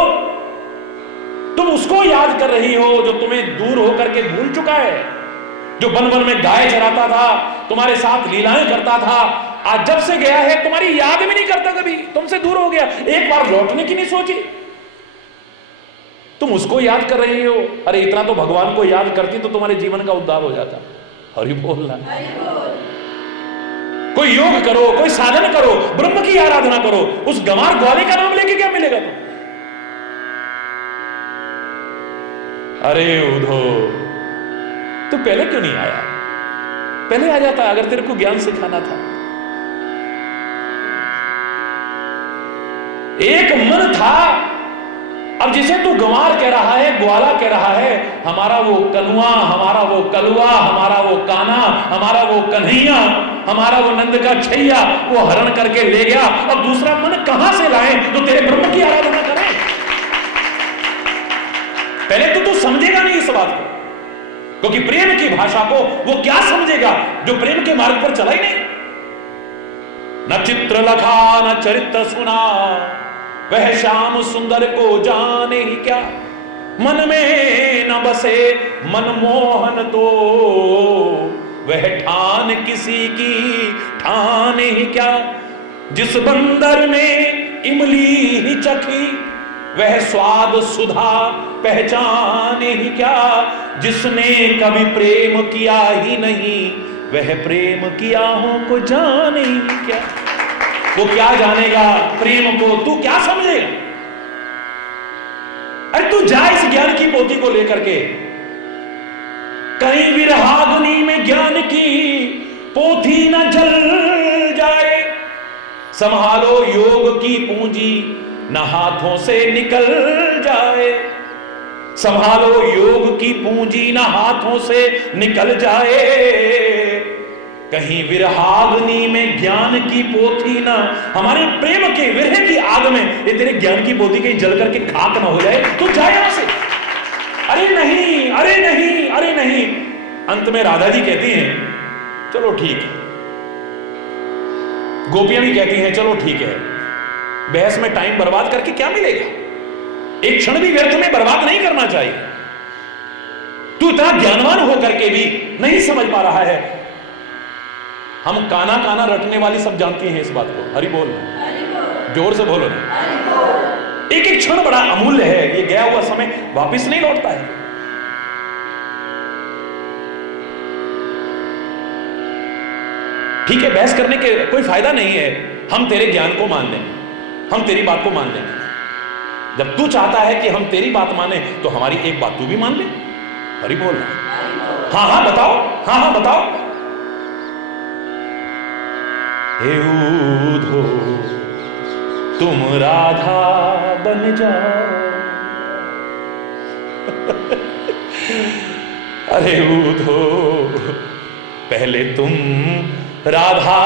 तुम उसको याद कर रही हो जो तुम्हें दूर होकर के भूल चुका है, जो वन वन में गाय चराता था, तुम्हारे साथ लीलाएं करता था। आज जब से गया है तुम्हारी याद भी नहीं करता, कभी तुमसे दूर हो गया, एक बार लौटने की नहीं सोची। तुम उसको याद कर रही हो। अरे इतना तो भगवान को याद करती तो तुम्हारे जीवन का उद्धार हो जाता। हरि बोलना। कोई योग करो, कोई साधन करो, ब्रह्म की आराधना करो, उस गंवार ग्वाले का नाम लेके क्या मिलेगा तुम? अरे उधो, तू पहले क्यों नहीं आया? पहले आ जाता अगर तेरे को ज्ञान सिखाना था। एक मन था, अब जिसे तू गंवार कह रहा है, ग्वाला कह रहा है, हमारा वो कनुआ, हमारा वो कलुआ, हमारा वो काना, हमारा वो कन्हैया, हमारा वो नंद का छैया, वो हरण करके ले गया। अब दूसरा मन कहां से लाए जो तेरे ब्रह्म की आराधना करे? पहले तो तू समझेगा नहीं इस बात को, क्योंकि प्रेम की भाषा को वो क्या समझेगा जो प्रेम के मार्ग पर चला ही नहीं। न चित्र लखा न चरित्र सुना, वह श्याम सुंदर को जाने ही क्या। मन में न बसे मनमोहन तो, वह ठान किसी की ठाने ही क्या। जिस बंदर ने इमली ही चखी, वह स्वाद सुधा पहचाने ही क्या। जिसने कभी प्रेम किया ही नहीं, वह प्रेम की आहों को जाने ही क्या। वो क्या जानेगा प्रेम को, तू क्या समझेगा? अरे तू जा इस ज्ञान की पोथी को लेकर के, कहीं विरहाग्नि में ज्ञान की पोथी न जल जाए। संभालो योग की पूंजी न हाथों से निकल जाए। संभालो योग की पूंजी न हाथों से निकल जाए। कहीं विरहाग्नि में ज्ञान की पोथी ना, हमारे प्रेम के विरह की आग में ये तेरे ज्ञान की पोथी कहीं जल करके खाक ना हो जाए, तो जाए यहां से। अरे नहीं, अरे नहीं, अरे नहीं। अंत में राधा जी कहती हैं चलो ठीक है, गोपियां भी कहती हैं चलो ठीक है। बहस में टाइम बर्बाद करके क्या मिलेगा? एक क्षण भी व्यर्थ में बर्बाद नहीं करना चाहिए। तू इतना ज्ञानवान होकर के भी नहीं समझ पा रहा है। हम काना काना रटने वाली सब जानती हैं इस बात को। हरि बोल, जोर से बोलो ना। एक एक क्षण बड़ा अमूल्य है, ये गया हुआ समय वापस नहीं लौटता है। ठीक है, बहस करने के कोई फायदा नहीं है। हम तेरे ज्ञान को मान लेंगे, हम तेरी बात को मान लेंगे। जब तू चाहता है कि हम तेरी बात माने तो हमारी एक बात तू भी मान ले। हरि बोल ना। हाँ हाँ बताओ, हाँ हाँ बताओ। हे उधो तुम राधा बन जाओ। अरे उधो पहले तुम राधा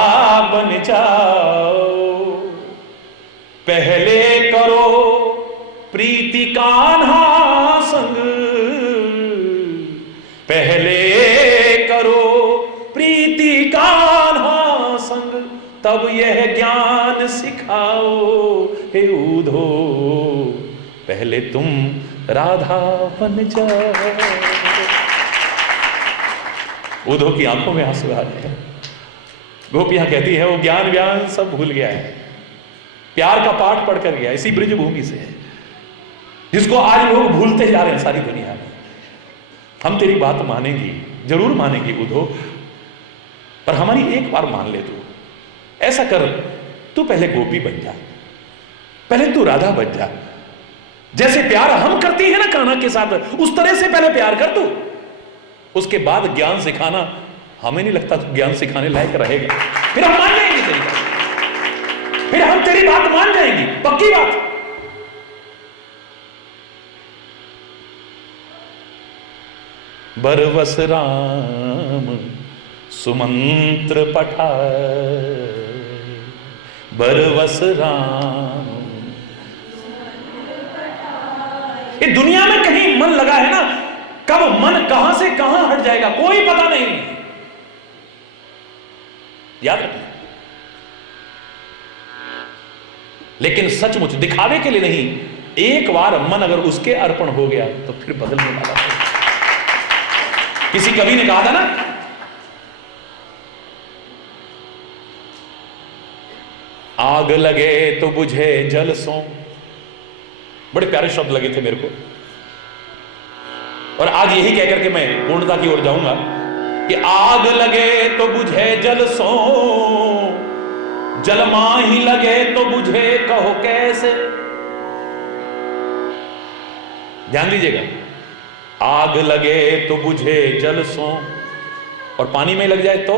बन जाओ, पहले करो प्रीति कान्हा संग, पहले करो प्रीति कान्हा संग, तब यह ज्ञान सिखाओ। हे उधो पहले तुम राधा बन जाओ। उधो की आंखों में आंसू आ गए। गोपियां कहती है वो ज्ञान व्यान सब भूल गया है, प्यार का पाठ पढ़कर गया इसी ब्रज भूमि से, जिसको आज लोग भूलते जा रहे हैं सारी दुनिया में। हम तेरी बात मानेंगी, जरूर मानेंगी उधो, पर हमारी एक बार मान ले तू। ऐसा कर, तू पहले गोपी बन जा, पहले तू राधा बन जा। जैसे प्यार हम करती है ना कान्हा के साथ, उस तरह से पहले प्यार कर तू, उसके बाद ज्ञान सिखाना। हमें नहीं लगता तू ज्ञान सिखाने लायक रहेगा, फिर हम मान जाएंगे तेरी बात, फिर हम तेरी बात मान जाएंगी, पक्की बात। बरवस राम सुमंत्र पठाए, बरवस राम। ये दुनिया में कहीं मन लगा है ना, कब मन कहां से कहां हट जाएगा कोई पता नहीं, याद रखना। लेकिन सचमुच दिखावे के लिए नहीं, एक बार मन अगर उसके अर्पण हो गया तो फिर बदलने वाला है। किसी कवि ने कहा था ना, आग लगे तो बुझे जल सो। बड़े प्यारे शब्द लगे थे मेरे को, और आज यही कहकर के मैं पूर्णता की ओर जाऊंगा कि आग लगे तो बुझे जल सो, जल माही लगे तो बुझे कहो कैसे। ध्यान दीजिएगा, आग लगे तो बुझे जल सो, और पानी में लग जाए तो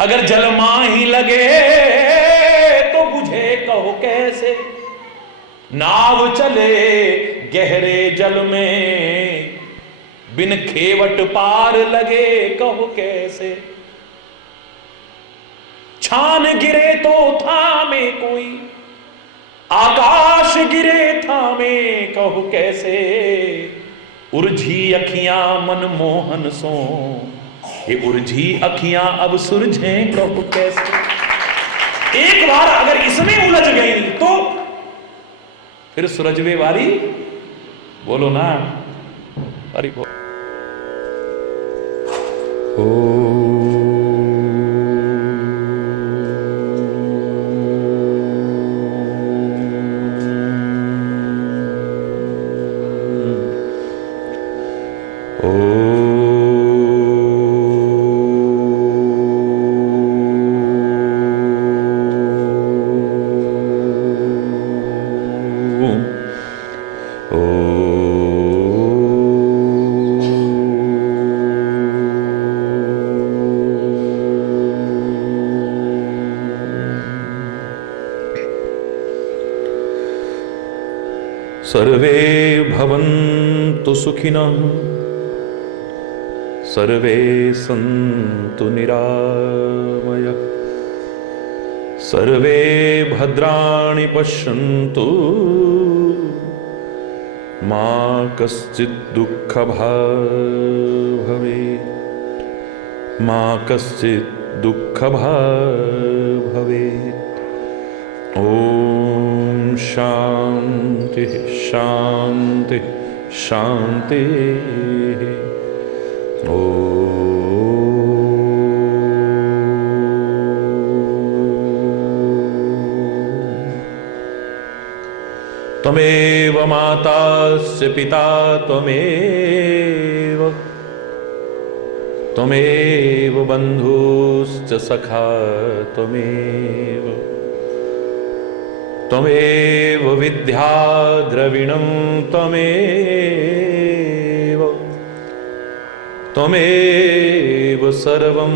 अगर जल माही लगे तो बुझे कहो कैसे। नाव चले गहरे जल में, बिन खेवट पार लगे कहो कैसे। छान गिरे तो थामे कोई, आकाश गिरे थामे कहो कैसे। उर्झी अखियां मन मोहन सो, ये उर्झी अखियां अब सुरझे कहो कैसे। एक बार अगर इसमें उलझ गई तो फिर सुरझवे वारी बोलो ना। हरि बोल। सर्वे भवन्तु सुखिनः, सर्वे सन्तु निरामयः, सर्वे भद्राणि पश्यन्तु, मा कश्चित् दुःखभाग् भवेत्, मा कश्चित् दुःखभाग् भवेत्। ओम शांति शांति शांति। ओम त्वमेव मातास्य पिता त्वमेव, त्वमेव बन्धुश्च सखा त्वमेव, त्वमेव विद्या द्रविणं त्वमेव, त्वमेव सर्वं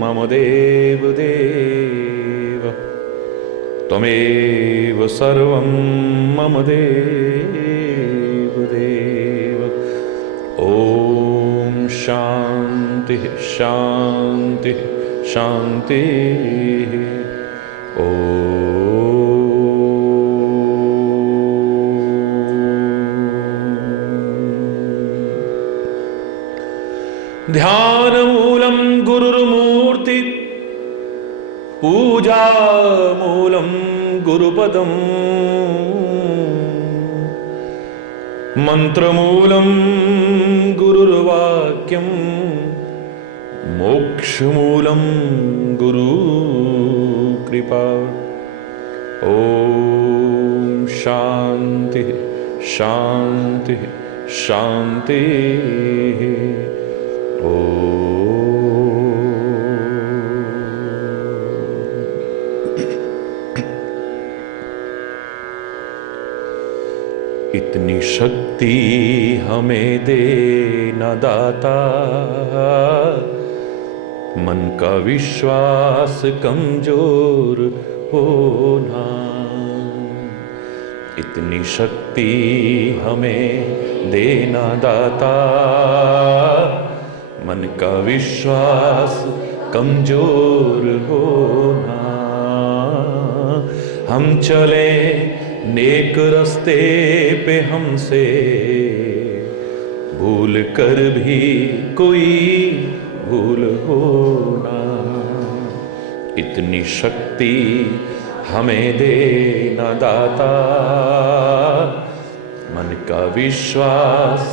मम देवदेव, त्वमेव सर्वं मम देवदेव। ॐ शान्ति शान्ति शान्तिः। ॐ ध्यानमूलं गुरुर्मूर्ति, पूजामूलं गुरुपदम्, मन्त्रमूलं गुरुर्वाक्यं, मोक्षमूलं गुरुकृपा। ॐ शान्ति शान्ति शान्तिः। इतनी शक्ति हमें दे न दाता, मन का विश्वास कमजोर होना। इतनी शक्ति हमें देना दाता, मन का विश्वास कमजोर होना। हम चले नेक रास्ते पे, हमसे भूल कर भी कोई भूल होना। इतनी शक्ति हमें देना दाता, मन का विश्वास।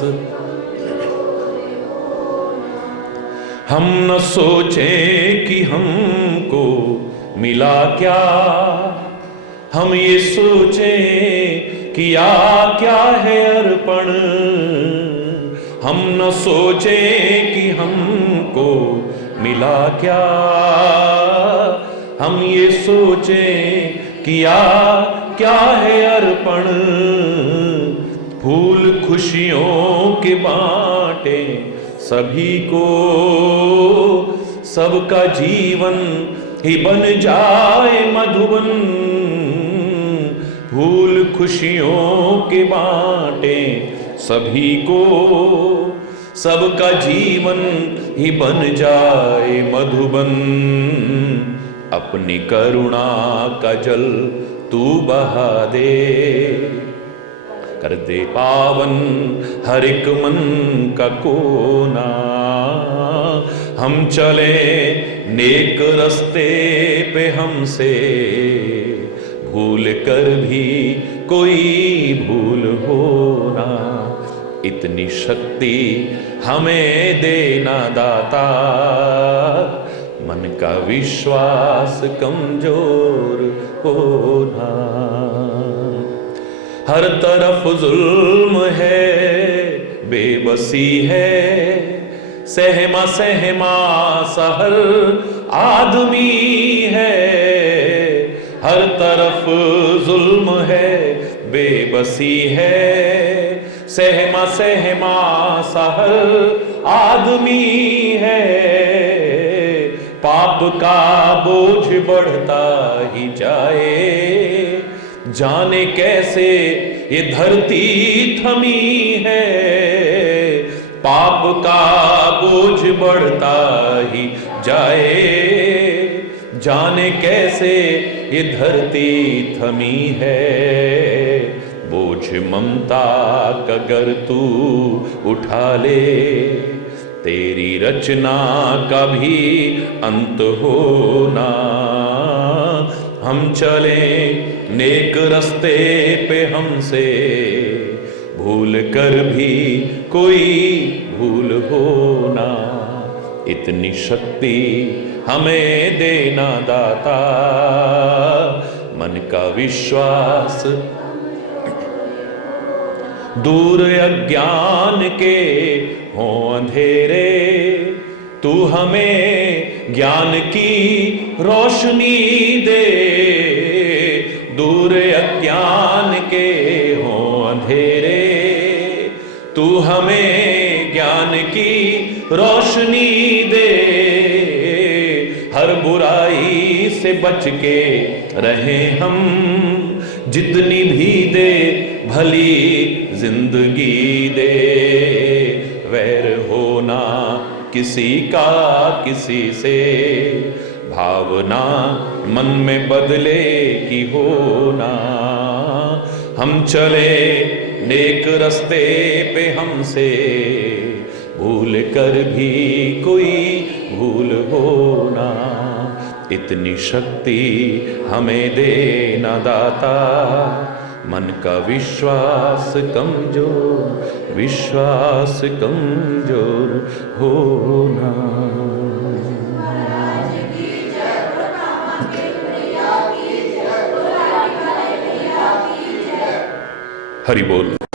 हम न सोचें कि हमको मिला क्या, हम ये सोचें किया क्या है अर्पण। हम न सोचें कि हमको मिला क्या, हम ये सोचें किया क्या है अर्पण। फूल खुशियों के बांटे सभी को, सबका जीवन ही बन जाए मधुबन। फूल खुशियों के बांटे सभी को, सबका जीवन ही बन जाए मधुबन। अपनी करुणा का जल तू बहा दे, कर दे पावन हर एक मन का कोना। हम चले नेक रास्ते पे, हमसे भूल कर भी कोई भूल होना। इतनी शक्ति हमें देना दाता, मन का विश्वास कमजोर होना। हर तरफ जुल्म है, बेबसी है, सहमा सहमा सा हर आदमी है। हर तरफ जुल्म है, बेबसी है, सहमा सहमा सा हर आदमी है। पाप का बोझ बढ़ता ही जाए, जाने कैसे ये धरती थमी है। पाप का बोझ बढ़ता ही जाए, जाने कैसे ये धरती थमी है। बोझ ममता का अगर तू उठा ले, तेरी रचना का भी अंत होना। हम चले नेक रास्ते पे, हमसे भूल कर भी कोई भूल होना। इतनी शक्ति हमें देना दाता, मन का विश्वास दूर अज्ञान के हो अंधेरे, तू हमें ज्ञान की रोशनी दे। दूर अज्ञान के हो अंधेरे, तू हमें ज्ञान की रोशनी दे। हर बुराई से बच के रहे हम, जितनी भी दे भली जिंदगी दे। वैर होना किसी का किसी से, भावना मन में बदले की होना। हम चले नेक रस्ते पे हमसे, भूल कर भी कोई भूल होना। इतनी शक्ति हमें देना दाता, मन का विश्वास कमजोर, विश्वास कमजोर होना। हरि बोल।